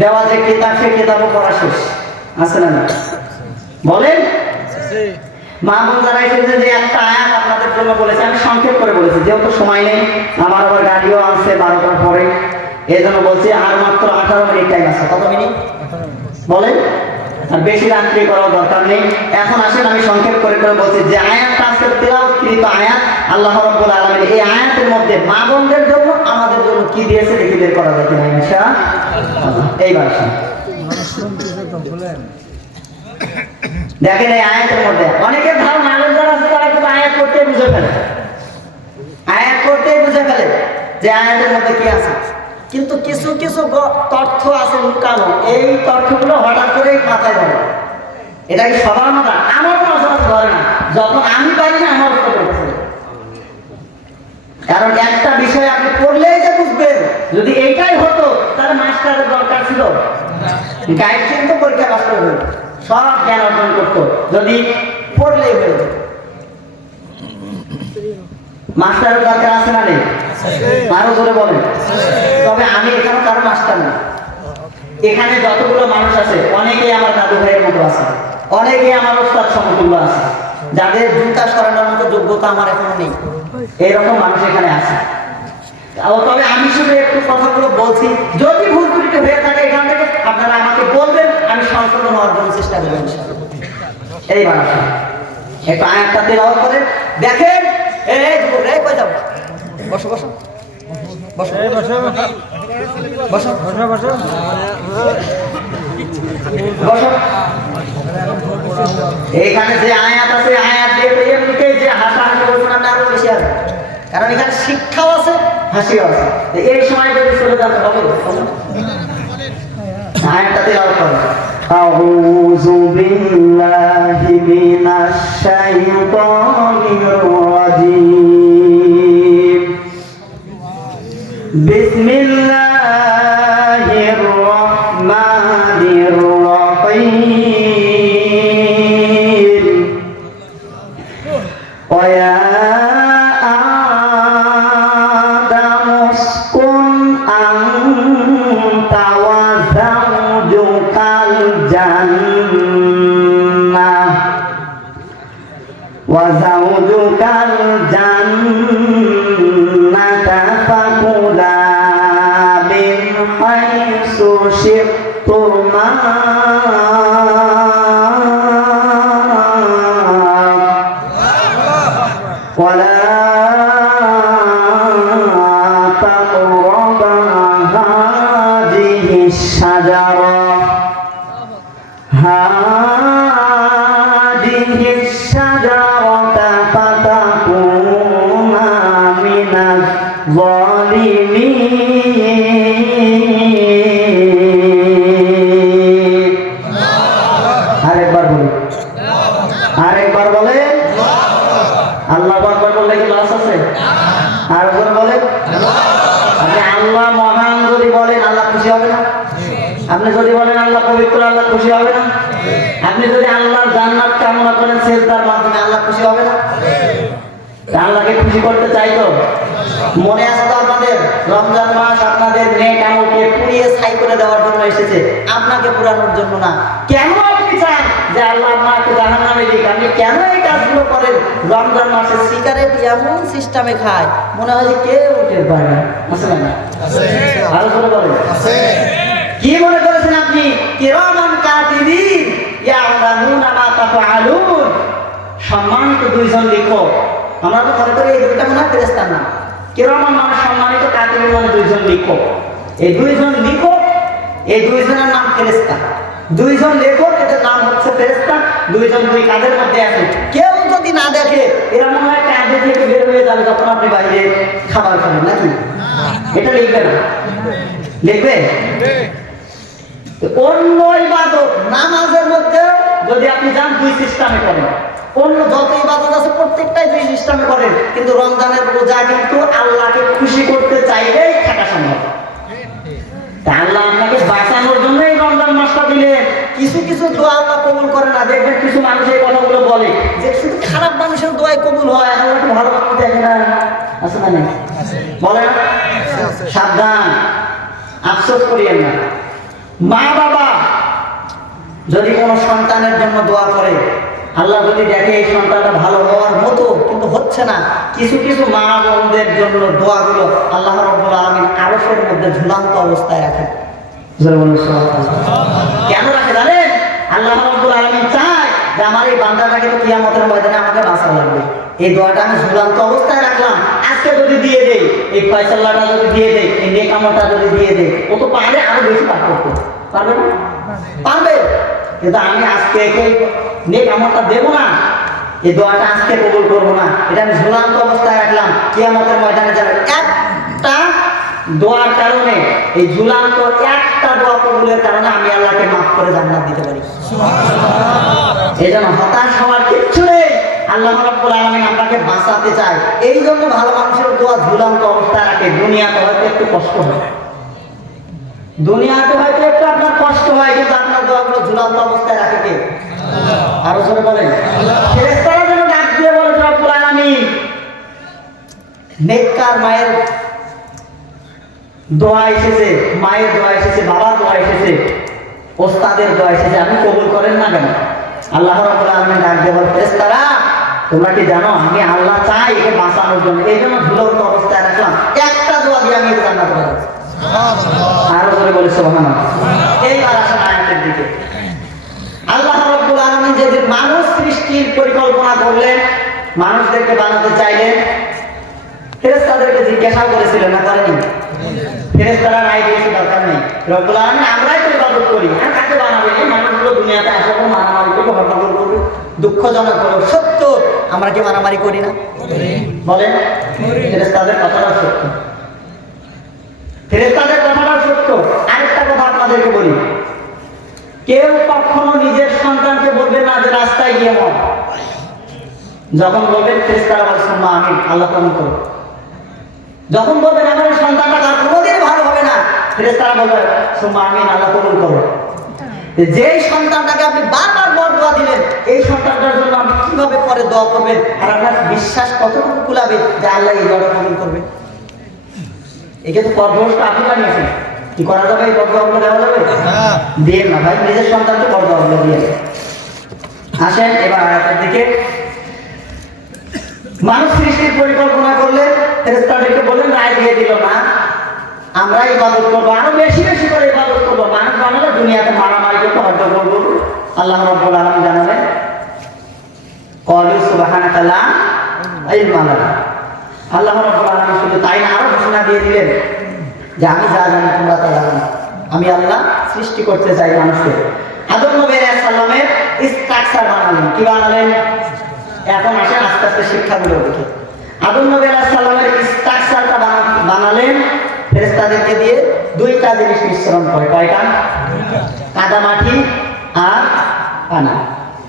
দেওয়া যে কিতাব, সে কিতাবও পড়া শেষ। আছে না? বলেন। মা বোন যারা এসেছে, যে একটা আয়াত আপনাদের জন্য বলেছে, আমি সংক্ষেপ করে বলেছি, যেহেতু সময় নেই, আমার আবার গাড়িও আসছে 12টার পরে, এই জন্য বলছি আর মাত্র 18 মিনিট টাইম আছে। কত মিনিট বলেন? আর বেশি রাত্রি করার দরকার নেই। এখন আসেন আমি সংক্ষেপ করে বলছি যে আয়াতটা আজকে তেলাওয়াত উদ্ধৃত আয়াত। আল্লাহ রাব্বুল আলামিন এই আয়াতের মধ্যে মা বোনদের জন্য আমাদের জন্য কি দিয়েছে দেখে বের করা যায় কিনা ইনশাআল্লাহ। এইবার দেখেন এই আয়াতের মধ্যে অনেকের ধারণা আলোচনা আছে, তারা কিন্তু আয়াত করতে বুঝে ফেলে, আয়াত করতে বুঝে ফেলে যে আয়াতের মধ্যে কি আছে, কিন্তু কিছু কিছু তথ্য আছে লুকানো। এই তথ্যগুলো হঠাৎ করে মাথায় ধরে। এটা কি সবার মাথা? আমার কোনো সমস্যা ধরে না, যখন আমি পারি না আমার করতেছে। কারণ একটা বিষয় আপনি পড়লেই যে বুঝবেন, যদি এইটাই হতো তাহলে মাস্টারের দরকার ছিল, গাইড কিন্তু পরীক্ষা পাস করবে, সব জ্ঞান অর্জন করতো যদি পড়লেই হয়ে যেত। মাস্টারের দরকার আছে না নেই? আরো জোরে বলেন। তবে আমি এখানে কারো মাস্টার না, এখানে যতগুলো মানুষ আছে অনেকেই আমার দাদু ভাইয়ের মতো আছে, অনেকেই আমার ওস্তাদ সমতুল্য আছে, যাদের জুতা সরানোর মতো যোগ্যতা আমার এখনো নেই, এরকম মানুষ এখানে আছে। তবে আমি শুধু একটু কথাগুলো বলছি, যদি ভুল ত্রুটি হয়ে থাকে এখান থেকে আপনারা আমাকে বলবেন, আমি সংশোধন হওয়ার জন্য চেষ্টা করবো ইনশাআল্লাহ। এইবার আসুন একটু আয়াতটা তেলাওয়াত করে দেখেন। এই রে কই যাও? বসো বসো বসো বসো বসো বসো বসো। এইখানে যে আয়াত আছে, আয়াত দিয়ে এমনিতেই যে হাসাহাসি বলছেন আপনি আরো বেশি আছে, কারণ এখানে শিক্ষাও আছে হাসিও আছে। এই সময় যদি চলে যেতে হবে, আয়াতটা তেলাওয়াত করো। আউযু বিল্লাহি মিনাশ শাইতানির রাজীম। বিসমিল্লাহির রাহমানির রাহিম। ওয়া ইয়া আদামু উসকুন আনতা ওয়া যাওজুকাল জান্নাহ ওয়া যাওজুকাল জান্নাতা ফাকুলা মিন হাইসু শি'তুমা ওয়ালা তাকরাবা হাযিহি শাজারা হাযিহি শাজারাতা ফাতাকুনা মিনাজ যালিমিন। আরেকবার বলি, আরেকবার বলে। আল্লাহু আকবার বললে কি লস আছে? আর একবার বলেন। আপনি আল্লাহ মহান যদি বলেন আল্লাহ খুশি হবে না? আপনি যদি বলেন আল্লাহ পবিত্র, আল্লাহ খুশি হবে না? আপনি যদি আল্লাহর জান্নাত কামনা করেন সিজদার মাধ্যমে, আল্লাহ খুশি হবে না? আল্লাহকে খুশি করতে চাই তো? মনে আছে তো আপনাদের, রমজান মাস আপনাদের নেক আমলকে পুড়িয়ে ছাই করে দেওয়ার জন্য এসেছে, আপনাকে পুরানোর জন্য না। কেন আপনি চান যে আল্লাহ আপনাকে জাহান্নামে দিক? আপনি কেন এই কাজগুলো করেন? রমজান মাসে সিগারেট এমন সিস্টেমে খায় মনে হয় যে কেউ উঠে পারে না। আছে না? ভালো করে বলেন। কি মনে করেছেন আপনি? কিরামান কাতিবিন ইয়ালামুনা মা তাফআলুন। সম্মানিত দুইজন লেখক, আমরা তো মনে করি এই দুইটা মনে হয় ফেরেশতার নাম। কিরামান মানে সম্মানিত, কাতিবিন মানে দুইজন লেখক। এই দুইজন লেখক, এই দুইজনের নাম ফেরেশতা। দুইজন লেখক, এদের নাম হচ্ছে ফেরেশতা। দুইজন দুই কাজের মধ্যে আছে। কেউ যদি না দেখে এরা মনে হয় কাজে থেকে বের হয়ে যাবে যখন আপনি বাইরে খাবার খাবেন, নাকি? এটা লিখবে না, লিখবে। অন্য ইবাদত নামাজের মধ্যে যদি আপনি যান দুই সিস্টেমে করেন, অন্য যত ইবাদত আছে প্রত্যেকটাই দুই সিস্টেমে করেন, কিন্তু রমজানের রোজা কিন্তু আল্লাহকে খুশি করতে চাইলেই থাকা সম্ভব। আল্লাহ আপনাকে বাঁচানোর জন্য এই রমজান মাসটা দিলেন। কিছু কিছু দোয়া আল্লাহ কবুল করে না। দেখবেন কিছু মানুষ এই কথাগুলো বলে যে শুধু খারাপ মানুষের দোয়াই কবুল হয়, আল্লাহকে ভালো মানুষ দেখে না। আছে না? নেই? বলে না? সাবধান, আফসোস করিয়েন না। মা বাবা যদি কোনো সন্তানের জন্য দোয়া করে, আল্লাহ যদি দেখে এই সন্তানটা ভালো হওয়ার মতো কিন্তু হচ্ছে না, কিছু কিছু মা বোনদের জন্য দোয়াগুলো আল্লাহ রাব্বুল আলামিন আরশের মধ্যে ঝুলন্ত অবস্থায় রাখেন। কেন রাখে জানেন? আল্লাহ রাব্বুল আলামিন চায় যে আমার এই বান্দাটাকে তো কিয়ামতের ময়দানে আমাকে বাঁচা লাগবে, এই দোয়াটা আমি ঝুলন্ত অবস্থায় রাখলাম, আজকে যদি দিয়ে দেই, এই ফয়সালাটা যদি দিয়ে দেই, এই নেক আমলটা যদি দিয়ে দেই, ও তো পারলে আরো বেশি পাঠ করতে পারবে না? পারবে। কিন্তু আমি আজকে নেক আমলটা দেবো না, এই দোয়াটা আজকে কবুল করবো না, এটা আমি ঝুলন্ত অবস্থায় রাখলাম, কিয়ামতের ময়দানে যাবে। একটা দোয়ার কারণে, এই ঝুলন্ত একটা দোয়া কবুলের কারণে আমি আল্লাহকে মাফ করে জান্নাত দিতে পারি। এই জন্য হতাশ হওয়ার কিচ্ছু নেই। আল্লাহ রাব্বুল আলামিন আমাকে বাঁচাতে চায়, এই জন্য ভালো মানুষের দোয়া ঝুলন্ত অবস্থায় রাখে। দুনিয়াতে হয়তো একটু কষ্ট হয়, দুনিয়াতে হয়তো একটু আপনার কষ্ট হয়, কিন্তু আপনার দোয়াগুলো ঝুলন্ত অবস্থায় রাখে কে? আরো জোরে বলেন। ফেরেশতারা যেন ডাক দিয়ে বলে, রব্বুল আলামিন, নেককার মায়ের দোয়া এসেছে, মায়ের দোয়া এসেছে, বাবার দোয়া এসেছে, ওস্তাদের দোয়া এসেছে, আপনি কবুল করেন না কেন? আল্লাহ রাব্বুল আলামিন ডাক দিয়ে বলে, ফেরেশতারা তোমরা কি জানো আমি আল্লাহ চাই একে বাঁচানোর জন্য, এই জন্য ঝুলন্ত অবস্থায় রাখলাম, একটা দোয়া দিয়ে আমি জান্নাতে পাবো। আরো জোরে বলে সুবহানাল্লাহ। এইবার আসেন আয়াতের দিকে। আল্লাহ রাব্বুল আলামিন যেদিন মানুষ সৃষ্টির পরিকল্পনা করলেন, মানুষদেরকে বানাতে চাইলেন, ফেরেশতাদেরকে জিজ্ঞাসা করেছিলেন না করেনি? ফেরেশতারা রায় দিয়েছে দরকার নেই, রব্বুল আলামিন আমরাই তো ইবাদত করি, আর কাকে বানাবে? এই মানুষগুলো দুনিয়াতে আসবো, মারামারি করবো, হট্টগোল করবো, দুঃখজনক হলো সত্য, আমরা কি মারামারি করি না? বলেন। ফেরেশতাদের কথাটা সত্য, ফেরেশতাদের কথাটা সত্য। আরেকটা কথা আপনাদেরকে বলি, কেউ কখনো নিজের সন্তানকে বলবে না যে রাস্তায় গিয়ে মর। যখন বলবেন ফেরেশতারা বলছেন মা আমিন, আল্লাহ কবুল করো। যখন বলবেন আমার সন্তানটা তার কোনোদিন ভালো হবে না, ফেরেশতারা বলবে সুম্মা আমিন, আল্লাহ কবুল করো। যেই সন্তানটাকে আপনি বারবার বরদোয়া দিলেন, এই সন্তানটার জন্য আপনি কিভাবে পরে দোয়া করবেন, আর আপনার বিশ্বাস কতটুকু কুলাবে যে আল্লাহ এই দোয়াটা কবুল করবে? একে তো পরদোয়াটা আপনি বানিয়েছেন, কি করা যাবে? এই পরদোয়াগুলো দেওয়া যাবে? দিয়ে না ভাই, নিজের সন্তানকে পরদোয়াগুলো দিয়ে। আসেন এবার আয়াতের দিকে। মানুষ সৃষ্টির পরিকল্পনা করলেন, ফেরেশতাদেরকে বললেন, রায় দিয়ে দিল না, আমরা ইবাদত করবো, আরো বেশি বেশি করে ইবাদত করবো। মানুষ বানালে দুনিয়াতে মারামারি করতে হট্টগোল করবো। আল্লাহ রাব্বুল আলামিন জানালেন, ক্বালু সুবহানাকা লা ইলমা লানা। আল্লাহ রাব্বুল আলামিন শুধু তাই না, আরো ঘোষণা দিয়ে দিলেন যে আমি যা জানি তোমরা তা জানো না। আমি আল্লাহ সৃষ্টি করতে চাই মানুষকে। আদম নবী আলাইহিস সালামের স্ট্রাকচার বানালেন। কি বানালেন? এখন আসেন আস্তে আস্তে শিক্ষাগুলো দেখি। আদম নবী আলাইহিস সালামের স্ট্রাকচারটা বানালেন ফেরেশতাদেরকে দিয়ে দুইটা জিনিস মিশ্রণ করে। কয়টা? কাদামাটি আর পানি।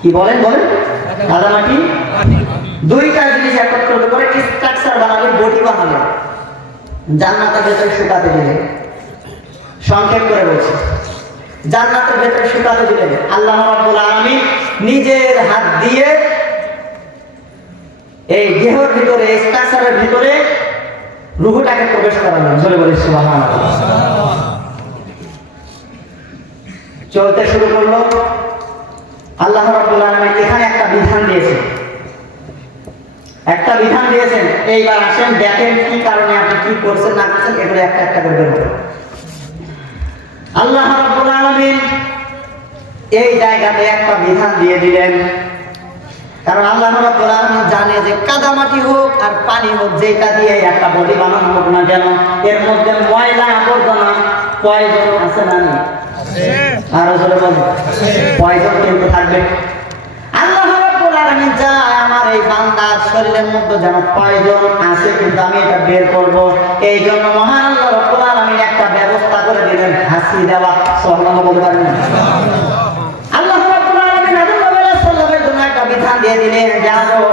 কি বলেন? বলেন। কাদামাটি দুইটা জিনিস একত্রিত করে স্ট্রাকচার বানালেন, বডি বানালেন, জান্নাতের ভেতরে শুকাতে দিলেন। সংক্ষেপ করে বলছি, জান্নাতের ভেতরে শুকাতে দিলেন। আল্লাহ রাব্বুল আলামিন নিজের হাত দিয়ে এই দেহের ভিতরে, স্ট্রাকচারের ভিতরে রূহটাকে প্রবেশ করালেন। জোরে বলি সুবহানাল্লাহ। চলতে শুরু করলো। আল্লাহ রাব্বুল আলামিন এখানে একটা বিধান দিয়েছেন, একটা বিধান দিয়েছেন। এইবার আসেন দেখেন কি কারণে আপনি কি করছেন না করছেন, এগুলো একটা একটা করে বের হবে। আল্লাহ রাব্বুল আলামিন এই জায়গাতে একটা বিধান দিয়ে দিলেন, কারণ আল্লাহ রাব্বুল আলামিন জানে যে কাদামাটি হোক আর পানি হোক, যেটা দিয়ে একটা বডি বানানো হোক না কেন, এর মধ্যে ময়লা আবর্জনা পয়জন আছে না নেই? আরো জোরে বলেন। পয়জন কিন্তু থাকবে। আল্লাহ রাব্বুল আলামিন চায় আমার এই বান্দার শরীরের মধ্যে যেন পয়জন আছে, কিন্তু আমি এটা বের করব। এই জন্য মহান আল্লাহ রাব্বুল আলামিন একটা ব্যবস্থা করে দিলেন, হাসি দেওয়া। সুবহানাল্লাহ বলতে পারেন না? আল্লাহ রাব্বুল আলামিন আদম আলাইহিস সালামের জন্য একটা বিধান দিয়ে দিলেন, যাও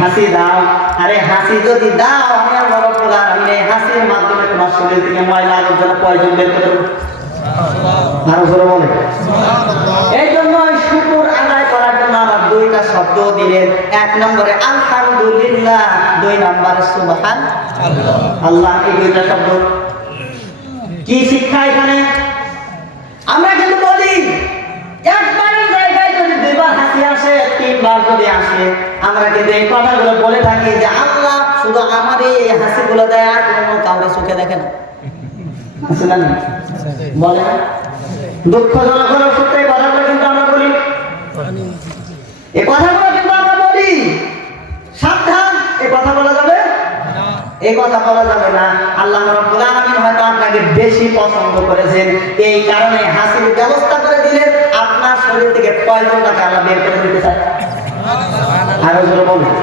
হাসি দাও। আরে হাসি যদি দাও, আমি আল্লাহ রাব্বুল আলামিন এই হাসির মাধ্যমে তোমার শরীর থেকে ময়লা আবর্জনা পয়জন বের করে দেব। আরো জোরে বলেন। এই জন্য শুকর আদায় করার জন্য আবার দুইটা শব্দ দিলেন। এক নম্বরে আলহামদুলিল্লাহ, দুই নম্বরে সুবহানাল্লাহ। আল্লাহ, এই দুইটা শব্দ কি শিক্ষা এখানে? আমরা কিন্তু বলি একবারের জায়গায় যদি দুইবার হাসি আসে, তিনবার যদি আসে, আমরা কিন্তু এই কথাগুলো বলে থাকি যে আল্লাহ শুধু আমার এই হাসিগুলো দেয়, আর কোনো কাউকে চোখে দেখে না। আসলে বলে না, দুঃখজনক হলো সত্যি কথাগুলো কিন্তু আমরা বলি। এই কথাগুলো কিন্তু আমরা বলি, সাবধান, এই কথা বলা যাবে না, এই কথা বলা যাবে না। আল্লাহ রাব্বুল আলামিন হয়তো আপনাকে বেশি পছন্দ করেছেন, এই কারণে হাসির ব্যবস্থা করে দিলেন। আপনার শরীর থেকে পয়জনটাকে আল্লাহ বের করে দিতে চায়। আরো জোরে বলেন,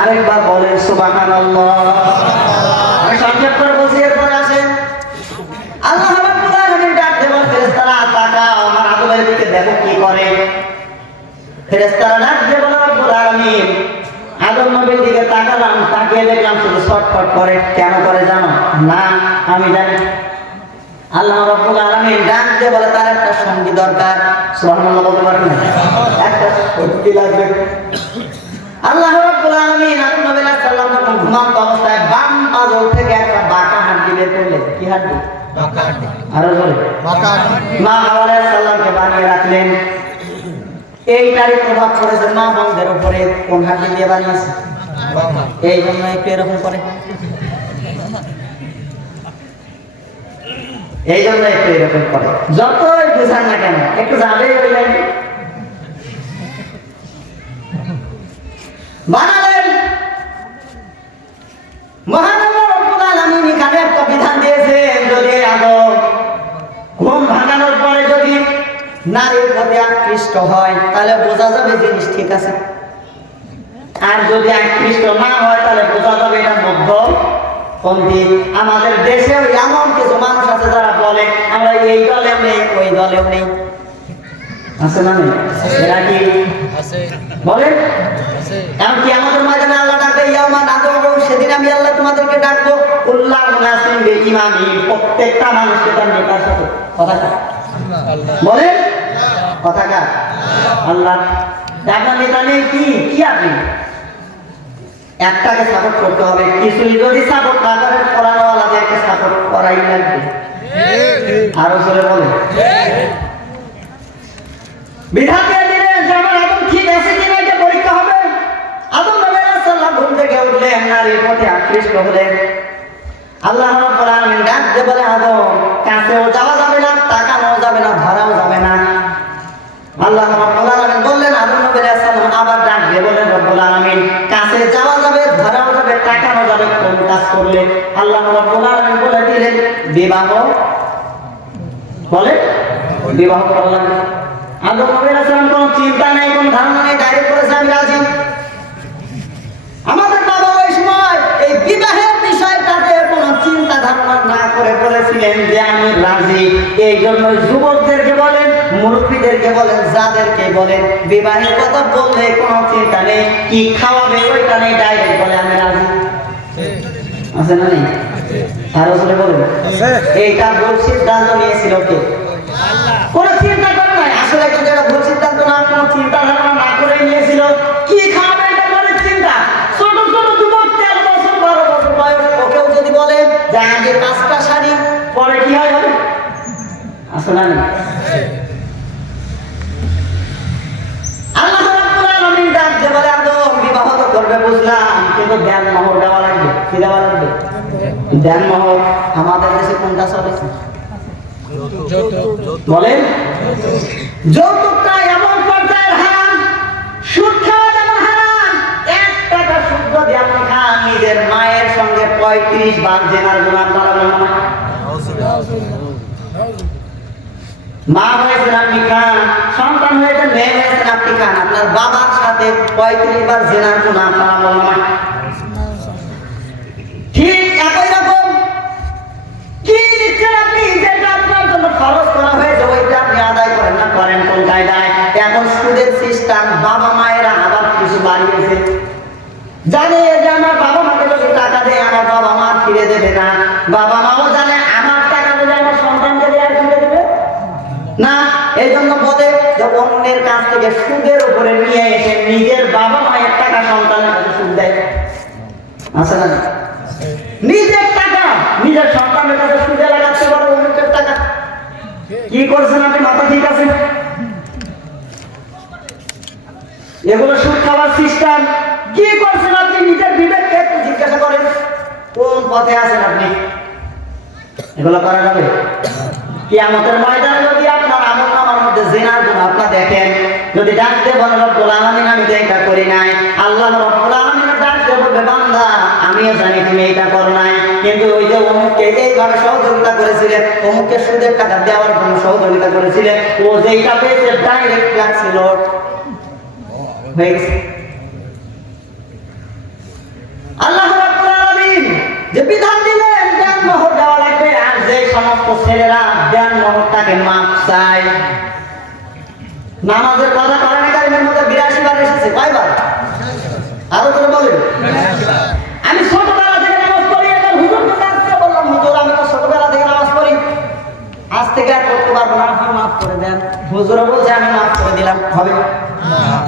আরেকবার বলেন সুবহানাল্লাহ। আমি সংক্ষেপ করে বলছি, এরপরে আসেন। আল্লাহ রাব্বুল আলামিন ডাক দেবেন, ফেরেশতারা তাকাও আমার আদমের দিকে, দেখো কি করে। ফেরেশতারা ডাক দেবেন, রব্বুল আলামিন আদম নবীর দিকে তাকালাম, তাকিয়ে দেখলাম শুধু ছটফট করে। কেন করে জানো? না, আমি জানি। আল্লাহ রাব্বুল আলামিন ডাক দিয়ে বলে, তার একটা সঙ্গী দরকার। সুবহানাল্লাহ বলতে পারেন না? একটা সঙ্গী লাগবে। আল্লাহ রাব্বুল আলামিন আদম নবী আলাইহিস সালাম যখন ঘুমন্ত অবস্থায় বাম পাজর থেকে একটা বাঁকা হাড্ডি বের করলেন। কি হাড্ডি? বাঁকা হাড্ডি। আরো বলে বাঁকা হাড্ডি। মা হাওয়া আলাইহিস সালামকে বানিয়ে রাখলেন। এইটারই প্রভাব পড়েছে মা বন্ধের উপরে। কোন হাড্ডি দিয়ে বানিয়েছে? এই জন্য একটু এরকম করে, এই জন্য একটু এরকম করে। যতই বুঝান না কেন একটু যাবে বললেন, বানালেন। মহান আল্লাহ রাব্বুল আলামিন এখানে একটা বিধান দিয়েছেন, যদি আদম ঘুম ভাঙানোর পরে যদি নারীর প্রতি আকৃষ্ট হয় তাহলে বোঝা যাবে জিনিস ঠিক আছে, আর যদি আকৃষ্ট না হয় তাহলে বোঝা যাবে এটা মধ্যপন্থী। আমাদের দেশে এমন কিছু মানুষ আছে যারা বলে আমরা এই দলেও নেই ওই দলেও নেই, আছে না? নেই? এরা কি বলে? এমনকি আমাদের ময়দানে আল্লাহ ডাকবে, ইয়াউমা নাদউ, সেদিন আমি আল্লাহ তোমাদেরকে ডাকবো, কুল্লা মুনাসিন বিইমামি, প্রত্যেকটা মানুষকে তার নেতার সাথে। কথা বলে কথা কার? আল্লাহ। আপনার নেতা নেই কি কি আপনি একটাকে সাপোর্ট করতে হবে। কিছুই যদি সাপোর্ট না করেন, কোরআনওয়ালাদেরকে সাপোর্ট করাই লাগবে। আরো জোরে বলে। বিধান দিয়ে দিলেন যে আমার আদম ঠিক আছে কিনা এটা পরীক্ষা হবে। আদম নবী আলাইহিস সালাম ঘুম থেকে উঠলেন, নারীর প্রতি আকৃষ্ট হলেন। আল্লাহ রাব্বুল আলামিন ডাক দিয়ে বলে, আদম কাছেও যাওয়া যাবে না, তাকানোও যাবে না, ধরাও যাবে না। আল্লাহ রাব্বুল আলামিন বললেন, আদম নবী আলাইহিস সালাম আবার ডাক দিয়ে বলেন, রব্বুল আলামিন কাছে যাওয়া যাবে, ধরাও যাবে, তাকানো যাবে, কোন কাজ করলে? আল্লাহ রাব্বুল আলামিন বলে দিলেন, বিবাহ। বলে বিবাহ করলাম। আদম নবী আলাইহিস সালাম কোনো চিন্তা নেই, কোনো ধারণা নেই, ডাইরেক্ট বলেছে আমি রাজি। আমাদের বাবা ওই সময় এই বিবাহের বিষয়টাতে কোনো চিন্তা ধারণা না করে বলেছিলেন যে আমি রাজি। এই জন্য যুবকদেরকে বলেন, মুরব্বীদেরকে বলেন, যাদেরকে বলেন বিবাহের কথা বললে কোনো চিন্তা নেই, কি খাওয়াবে ওইটা নেই, ডাইরেক্ট বলে আমি রাজি। আছে না? নেই? আরো জোরে বলুন। এইটা ভুল সিদ্ধান্ত নিয়েছিল কে? কোনো চিন্তা করে নাই। আসলে কিন্তু এটা ভুল সিদ্ধান্ত না, কোনো চিন্তা ধারণা না করে নিয়েছিল। কি খাবে এটা বলে চিন্তা। ছোট ছোট যুবক 13 বছর 12 বছর বয়স, ওকেও যদি বলে যে আগে 5টা শাড়ি পরে কি হয় হবে? আসলে না। আল্লাহ রাব্বুল আলামিন ডাক দিয়ে বলে, আদম বিবাহ তো করবে বুঝলাম, কিন্তু দেন মোহর দেওয়া লাগবে। কি দেওয়া লাগবে? দেন মোহর। আমাদের দেশে কোনটা চলে? বলেন যৌতুকটা এমন পর্যায়ের হারাম, সুদ খাওয়া যেমন হারাম। 1 টাকা সুদ যদি আপনি খান, নিজের মায়ের সঙ্গে 35 বার জেনার গুনাহ করা হবে না? মা হয়েছেন আপনি খান, সন্তান হয়েছে মেয়ে হয়েছেন আপনি খান, আপনার বাবার সাথে 35 বার জেনার গুনাহ করা হবে না? ঠিক একই রকম কি নিচ্ছেন আপনি, যেটা আপনার জন্য খরচ করা হয়েছে ওইটা আপনি আদায় করেন না, করেন কোন কায়দায়? এখন সুদের সিস্টেম, বাবা মায়েরা আবার কিছু বাড়িয়েছে, জানে যে আমার বাবা মাকে যদি টাকা দেয় আমার বাবা মা ফিরে দেবে না। বাবা মাও জানে আমার টাকা দিলে আমার সন্তানকে আর ফিরে দেবে না। এই জন্য বলে যে অন্যের কাছ থেকে সুদের উপরে নিয়ে এসে নিজের বাবা মায়ের টাকা সন্তানের কাছে সুদ দেয়। আছে না? নিজের টাকা নিজের সন্তানের কাছে সুদে লাগাচ্ছে, বড় অন্যের টাকা। কি করছেন আপনি? মাথা ঠিক আছে? এগুলো সুদ খাওয়ার সিস্টেম। কি করছেন আপনি? নিজের বিবেককে একটু জিজ্ঞাসা করেন, কোন পথে আছেন আপনি? এগুলো করা যাবে? কিয়ামতের ময়দানে যদি আপনার আমলনামার মধ্যে জিনার গুনাহ আপনি দেখেন, যদি ডাক দিয়ে বলে রব্বুল আলামিন আমি তো এটা করি নাই, আল্লাহ রব্বুল আলামিন ডাক দিয়ে বলবে বান্দা আমিও জানি তুমি এটা করো নাই, কিন্তু ওই যে অমুককে এইভাবে সহযোগিতা করেছিলে, অমুককে সুদের টাকা দেওয়ার জন্য সহযোগিতা করেছিলে, ও যেইটা পেয়েছে ডাইরেক্ট লাগছিল হয়ে গেছে। আল্লাহ রাব্বুল আলামিন যে বিধান দিলেন দেন মোহর দেওয়া লাগবে, আর যে সমস্ত ছেলেরা দেন মোহরটাকে মাপ চায়। নামাজের কথা কোরআন কারীমের মধ্যে 82 বার এসেছে, কয়বার? আরো করে বলেন। আমি ছোটবেলা থেকে নামাজ পড়ি, এখন হুজুরকে কাছে বললাম হুজুর আমি তো ছোটবেলা থেকে নামাজ পড়ি, আজ থেকে আর করতে পারবো না, আপনি মাফ করে দেন। হুজুরও বলছে আমি মাফ করে দিলাম, হবে?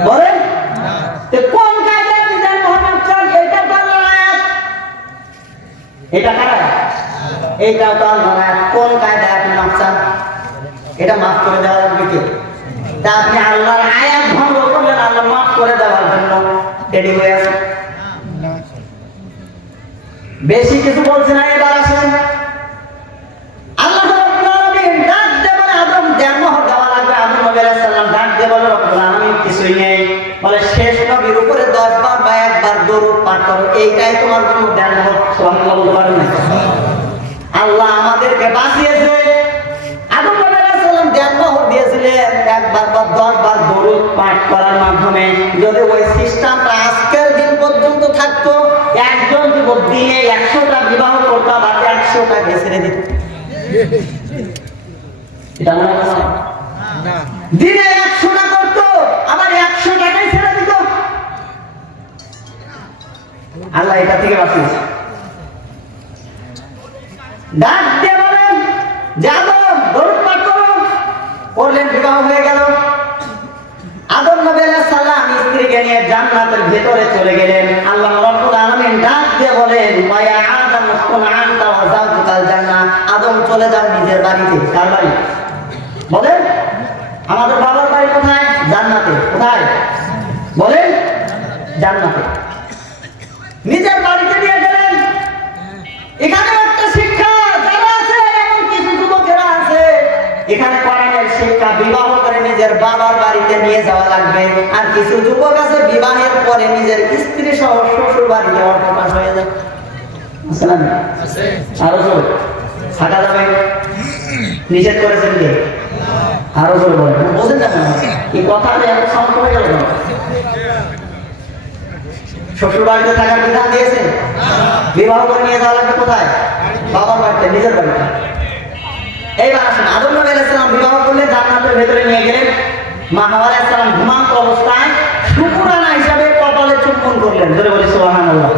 বলেন তো কোন কায়দায় দেন মোহর মাপ চান? এটা তো আল্লাহর আয়াত। এটা কার আয়াত? এইটাও তো আল্লাহর আয়াত। কোন কায়দায় আপনি মাপ চান? এটা মাফ করে দেওয়া লাগবে কি? তা আপনি আল্লাহর আয়াত ভঙ্গ করলেন, আল্লাহ মাফ করে দেওয়ার জন্য রেডি হয়ে আছেন। বেশি কিছু বলছে না, এবার আসেন আল্লাহ রাব্বুল আলামিন ডাক দিয়ে বলে আদম দেন মোহর দেওয়া লাগবে। আদম নবী আলাইহিস সালাম ডাক দিয়ে বলে রব্বুল আলামিন কিছুই নেই, বলে শেষ নবীর উপরে 10 বার বা একবার দরুদ পাঠ করো, এইটাই তোমার জন্য দেন মোহর। সুবহানাল্লাহ বলতে পারেন না? আল্লাহ আমাদেরকে বাঁচিয়েছে। আদম নবী আলাইহিস সালাম দেন মোহর দিয়েছিলেন একবার বা 10 বার দরুদ পাঠ করার মাধ্যমে। যদি ওই সিস্টেমটা আজকের দিন পর্যন্ত থাকতো, একজন যুবক দিনে 100টা বিবাহ করতো, আর 100টা ছেড়ে দিত। এটা মনে আছে না? দিনে 100টা করতো, আবার 100টাই ছেড়ে দিত। আল্লাহ এটা থেকে বাঁচিয়েছে। ডাক দিয়ে বলেন যে আদম দরুদ পাঠ করো, করলেন, বিবাহ হয়ে গেল। আদম নবী আলাইহিস সালাম স্ত্রীকে নিয়ে জান্নাতের ভেতরে চলে গেলেন। আল্লাহ রাব্বুল আলামিন ডাক দিয়ে বলেন ওয়া আদম উসকুন আনতা ওয়া যাওজুকাল জান্নাহ, আদম চলে যাও নিজের বাড়িতে। কার বাড়ি? বলেন আমাদের বাবার বাড়ি কোথায়? জান্নাতে। কোথায়? বলেন জান্নাতে। নিজের বাড়িতে নিয়ে গেলেন। এখানে একটা শিক্ষা যারা আছে, এমন কিছু যুবকেরা আছে এখানে কোরআনের শিক্ষা বিবাহ করে নিজের বাবার বাড়িতে নিয়ে যাওয়া লাগবে, আর কিছু যুবক আছে বিবাহের পরে নিজের স্ত্রী সহ শ্বশুর বাড়িতে অর্থপাস হয়ে যায়। আসলে আরো জোরে থাকা যাবে? নিষেধ করেছেন কে? আরো জোরে বলেন, বোঝেন না এই কথাটা এত সহজ হয়ে গেল। শ্বশুর বাড়িতে থাকার বিধান দিয়েছেন, বিবাহ করে নিয়ে যাওয়া লাগবে কোথায়? বাবার বাড়িতে, নিজের বাড়িতে। এইবার আসেন, আদম নবী আলাইহিস সালাম বিবাহ করলে জান্নাতের ভেতরে নিয়ে গেলেন। মা হাওয়া আলাইহিস সালাম ঘুমান্ত অবস্থায় শুকরানা হিসাবে কপালে চুম্বন করলেন। ধরে বলি সুবহানাল্লাহ।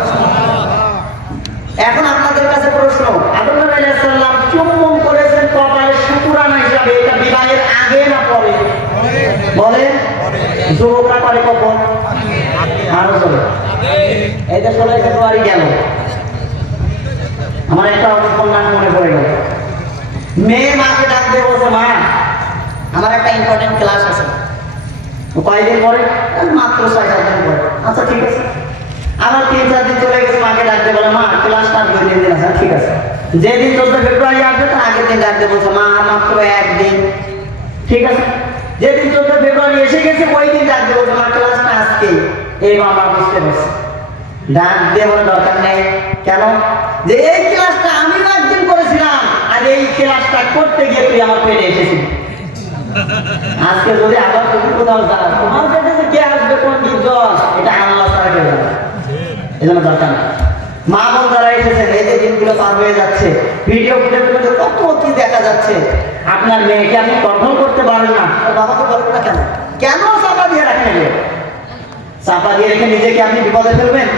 এখন আপনাদের কাছে প্রশ্ন, আদম নবী আলাইহিস সালাম চুম্বন করেছেন কপালে শুকরানা হিসাবে, এটা বিবাহের আগে না পরে? বলেন যুবকরা করে কখন? আরো চলে এই যে 16 ফেব্রুয়ারি গেল, আমার একটা কন্যা মনে পড়ে গেল। মেয়ে মাকে ডাক দিয়ে বলছে মা আমার একটা ইম্পর্টেন্ট ক্লাস আছে। কয়েকদিন পরে? মাত্র 6-7 দিন পরে। আচ্ছা ঠিক আছে। আবার 3-4 দিন চলে গেছে, মাকে ডাক দিয়ে বলে মা ক্লাসটা 2-3 দিন আছে। ঠিক আছে। যেদিন 14 ফেব্রুয়ারি আসবে তার আগের দিন ডাক দিয়ে বলছে মা মাত্র 1 দিন। ঠিক আছে। যেদিন 14 ফেব্রুয়ারি এসে গেছে ওই দিন ডাক দিয়ে বলছে মা ক্লাসটা আজকে। এই বাবা বুঝতে পারছি। ডাক দিয়ে বলে দরকার নেই। কেন? যে এই ক্লাসটা আমি একদিন করেছিলাম, আর এই ক্লাসটা করতে গিয়ে তুই আমার পেটে এসেছিস। আজকে যদি আবার তুমি কোথাও যাও, তোমার পেটে যে কে আসবে, কোন বিদ্যুৎ, এটা আল্লাহ ছাড়া কেউ জানে। এজন্য দরকার নেই। মা বোন যারা এসেছেন, এই যে দিনগুলো পার হয়ে যাচ্ছে, ভিডিও ফুটেজের মধ্যে কত কি দেখা যাচ্ছে। আপনার মেয়েকে আপনি কন্ট্রোল করতে পারেন না, বাবাকে বলবেন না কেন? কেন চাপা দিয়ে রাখেন? চাপা দিয়ে রেখে নিজেকে আপনি বিপদে ফেলবেন?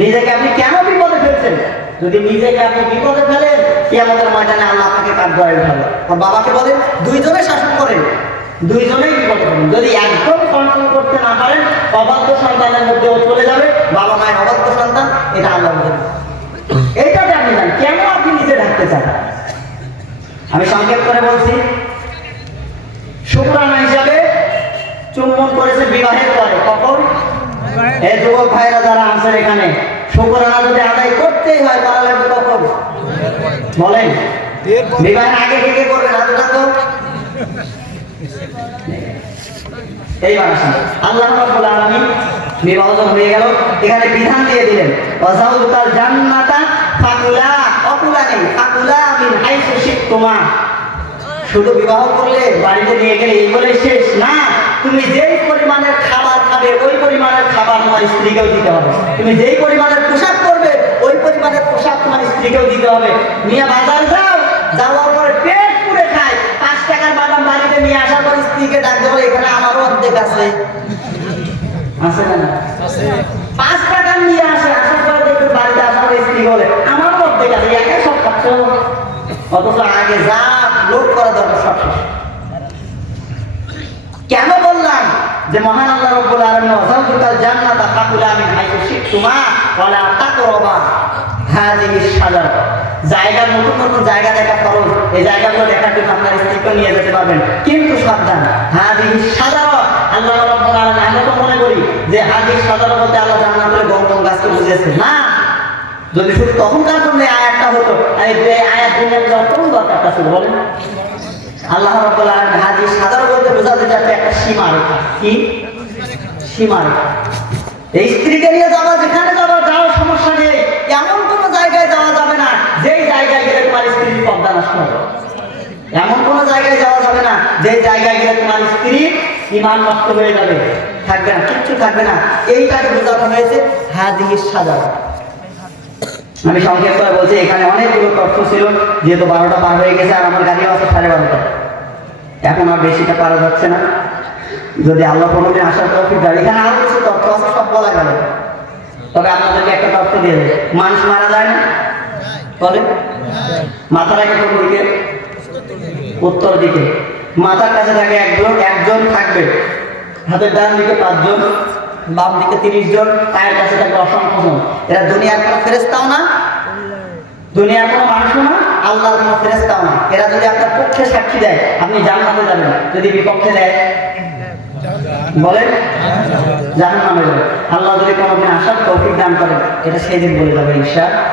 নিজেকে আপনি কেন বিপদে ফেলছেন? যদি নিজেকে আপনি বিপদে ফেলেন, কিয়ামতের ময়দানে আল্লাহ আপনাকে কাঠগড়ায় উঠাবে। আর বাবাকে বলেন দুইজনে শাসন করেন, দুইজনেই বিপদে ফেলেন। যদি একদম কন্ট্রোল করতে না পারেন, অবাধ্য সন্তানের মধ্যেও চলে যাবে। বাবা মায়ের অবাধ্য সন্তান, এটা আল্লাহ বলেন। এইটাতে আপনি জানেন কেন আপনি নিজে ঢাকতে চান। আমি সংক্ষেপ করে বলছি, শুকরানা হিসাবে চুম্বন করেছে বিবাহের পরে। কখন? এই যুবক ভাইরা যারা আছেন এখানে, শুকরানা যদি আদায় করতেই হয় করা লাগবে কখন? বলেন বিবাহের আগে কে কে করবেন? হাত উঠান তো। এইবার আসেন, আল্লাহ রাব্বুল আলামিন বিবাহ হয়ে গেল, এখানে বিধান দিয়ে দিলেন ওয়াজাউতাল জান্নাতা ফাকুলা, অকুলা নেই, ফাকুলা মিন হাইসু শিকতুমা। শুধু বিবাহ করলে বাড়িতে নিয়ে গেলে এই বলে শেষ না, তুমি যেই পরিমাণের খাবার খাবে ওই পরিমাণের খাবার তোমার স্ত্রীকেও দিতে হবে, তুমি যেই পরিমাণের পোশাক করবে ওই পরিমাণের পোশাক তোমার স্ত্রীকেও দিতে হবে। নিয়ে বাজার যাও, যাওয়ার পরে পেট পুড়ে খায়, 5 টাকার বাদাম বাড়িতে নিয়ে আসার পর স্ত্রীকে ডাকতে বলে এখানে আমারও অর্ধেক আছে, আছে না? 5 টাকা নিয়ে আসে, আসার পরে দেখবে বাড়িতে আসার পরে স্ত্রী বলে আমারও অর্ধেক আছে, একা সব খাচ্ছ, অথচ আগে যা লোড করা দরকার সব শেষ। কেন বললাম যে মহান আল্লাহ রাব্বুল আলামিন ওয়াজাউতাল জান্নাতা ফাকুলা মিন হাইসু শিকতুমা ওয়ালা তাকরাবা হাযিহিস শাজারা। জায়গা, নতুন নতুন জায়গা দেখা ফরজ, এই জায়গাগুলো দেখার জন্য আপনার স্ত্রীকে নিয়ে যেতে পারবেন, কিন্তু সাবধান, হাযিহিস শাজারা আল্লাহ রাব্বুল আলামিন, আমরা তো মনে করি যে হাযিহিস শাজারা বলতে আল্লাহ জান্নাতের গম গাছকে বুঝিয়েছে, না। যদি শুধু তখনকার জন্য আয়াতটা হতো, এই আয়াত দুনিয়ার যত দরকারটা ছিল বলেন, আল্লাহ রাব্বুল আলামিন হাদিস সাধারণ বলতে বোঝাতে যাচ্ছে একটা সীমারেখা। কি সীমারেখা? এই স্ত্রীকে নিয়ে যাওয়া, যেখানে যাওয়া যাও সমস্যা নেই, এমন কোনো জায়গায় যাওয়া যাবে না যেই জায়গায় গেলে তোমার স্ত্রীর পর্দা নষ্ট হবে, এমন কোনো জায়গায় যাওয়া যাবে না যেই জায়গায় গেলে তোমার স্ত্রীর ঈমান নষ্ট হয়ে যাবে, থাকবে না, কিচ্ছু থাকবে না। এইটাকে বোঝানো হয়েছে হাদিস সাজানো। আমি সংক্ষেপ করে বলছি, এখানে অনেকগুলো তথ্য ছিল, যেহেতু 12টা পার হয়ে গেছে আর আমার গাড়িও আছে 12:30, এখন আর বেশিটা পারা যাচ্ছে না। যদি আল্লাহ কোনোদিন আসার তৌফিক দেয়, এখানে আরো কিছু তথ্য আছে, সব বলা গেল, তবে আপনাদেরকে একটা তথ্য দিয়ে দেয়, মানুষ মারা যায় না বলে, মাথা রাখে কোন দিকে? উত্তর দিকে। মাথার কাছে থাকে একজন থাকবে, হাতের ডান দিকে 5 জন, বাম দিকে 30 জন, পায়ের কাছে থাকবে অসংখ্য জন। এরা দুনিয়ার কোনো ফেরেশতাও না, দুনিয়ার কোনো মানুষও না, আল্লাহর কোনো ফেরেশতাও না। এরা যদি আপনার পক্ষে সাক্ষী দেয় আপনি জান্নাতে যাবেন, যদি বিপক্ষে দেয় বলেন জাহান্নামে যাবেন। আল্লাহ যদি কোনোদিন আসার তৌফিক দান করেন, এটা সেদিন বলে যাবে ইনশাআল্লাহ।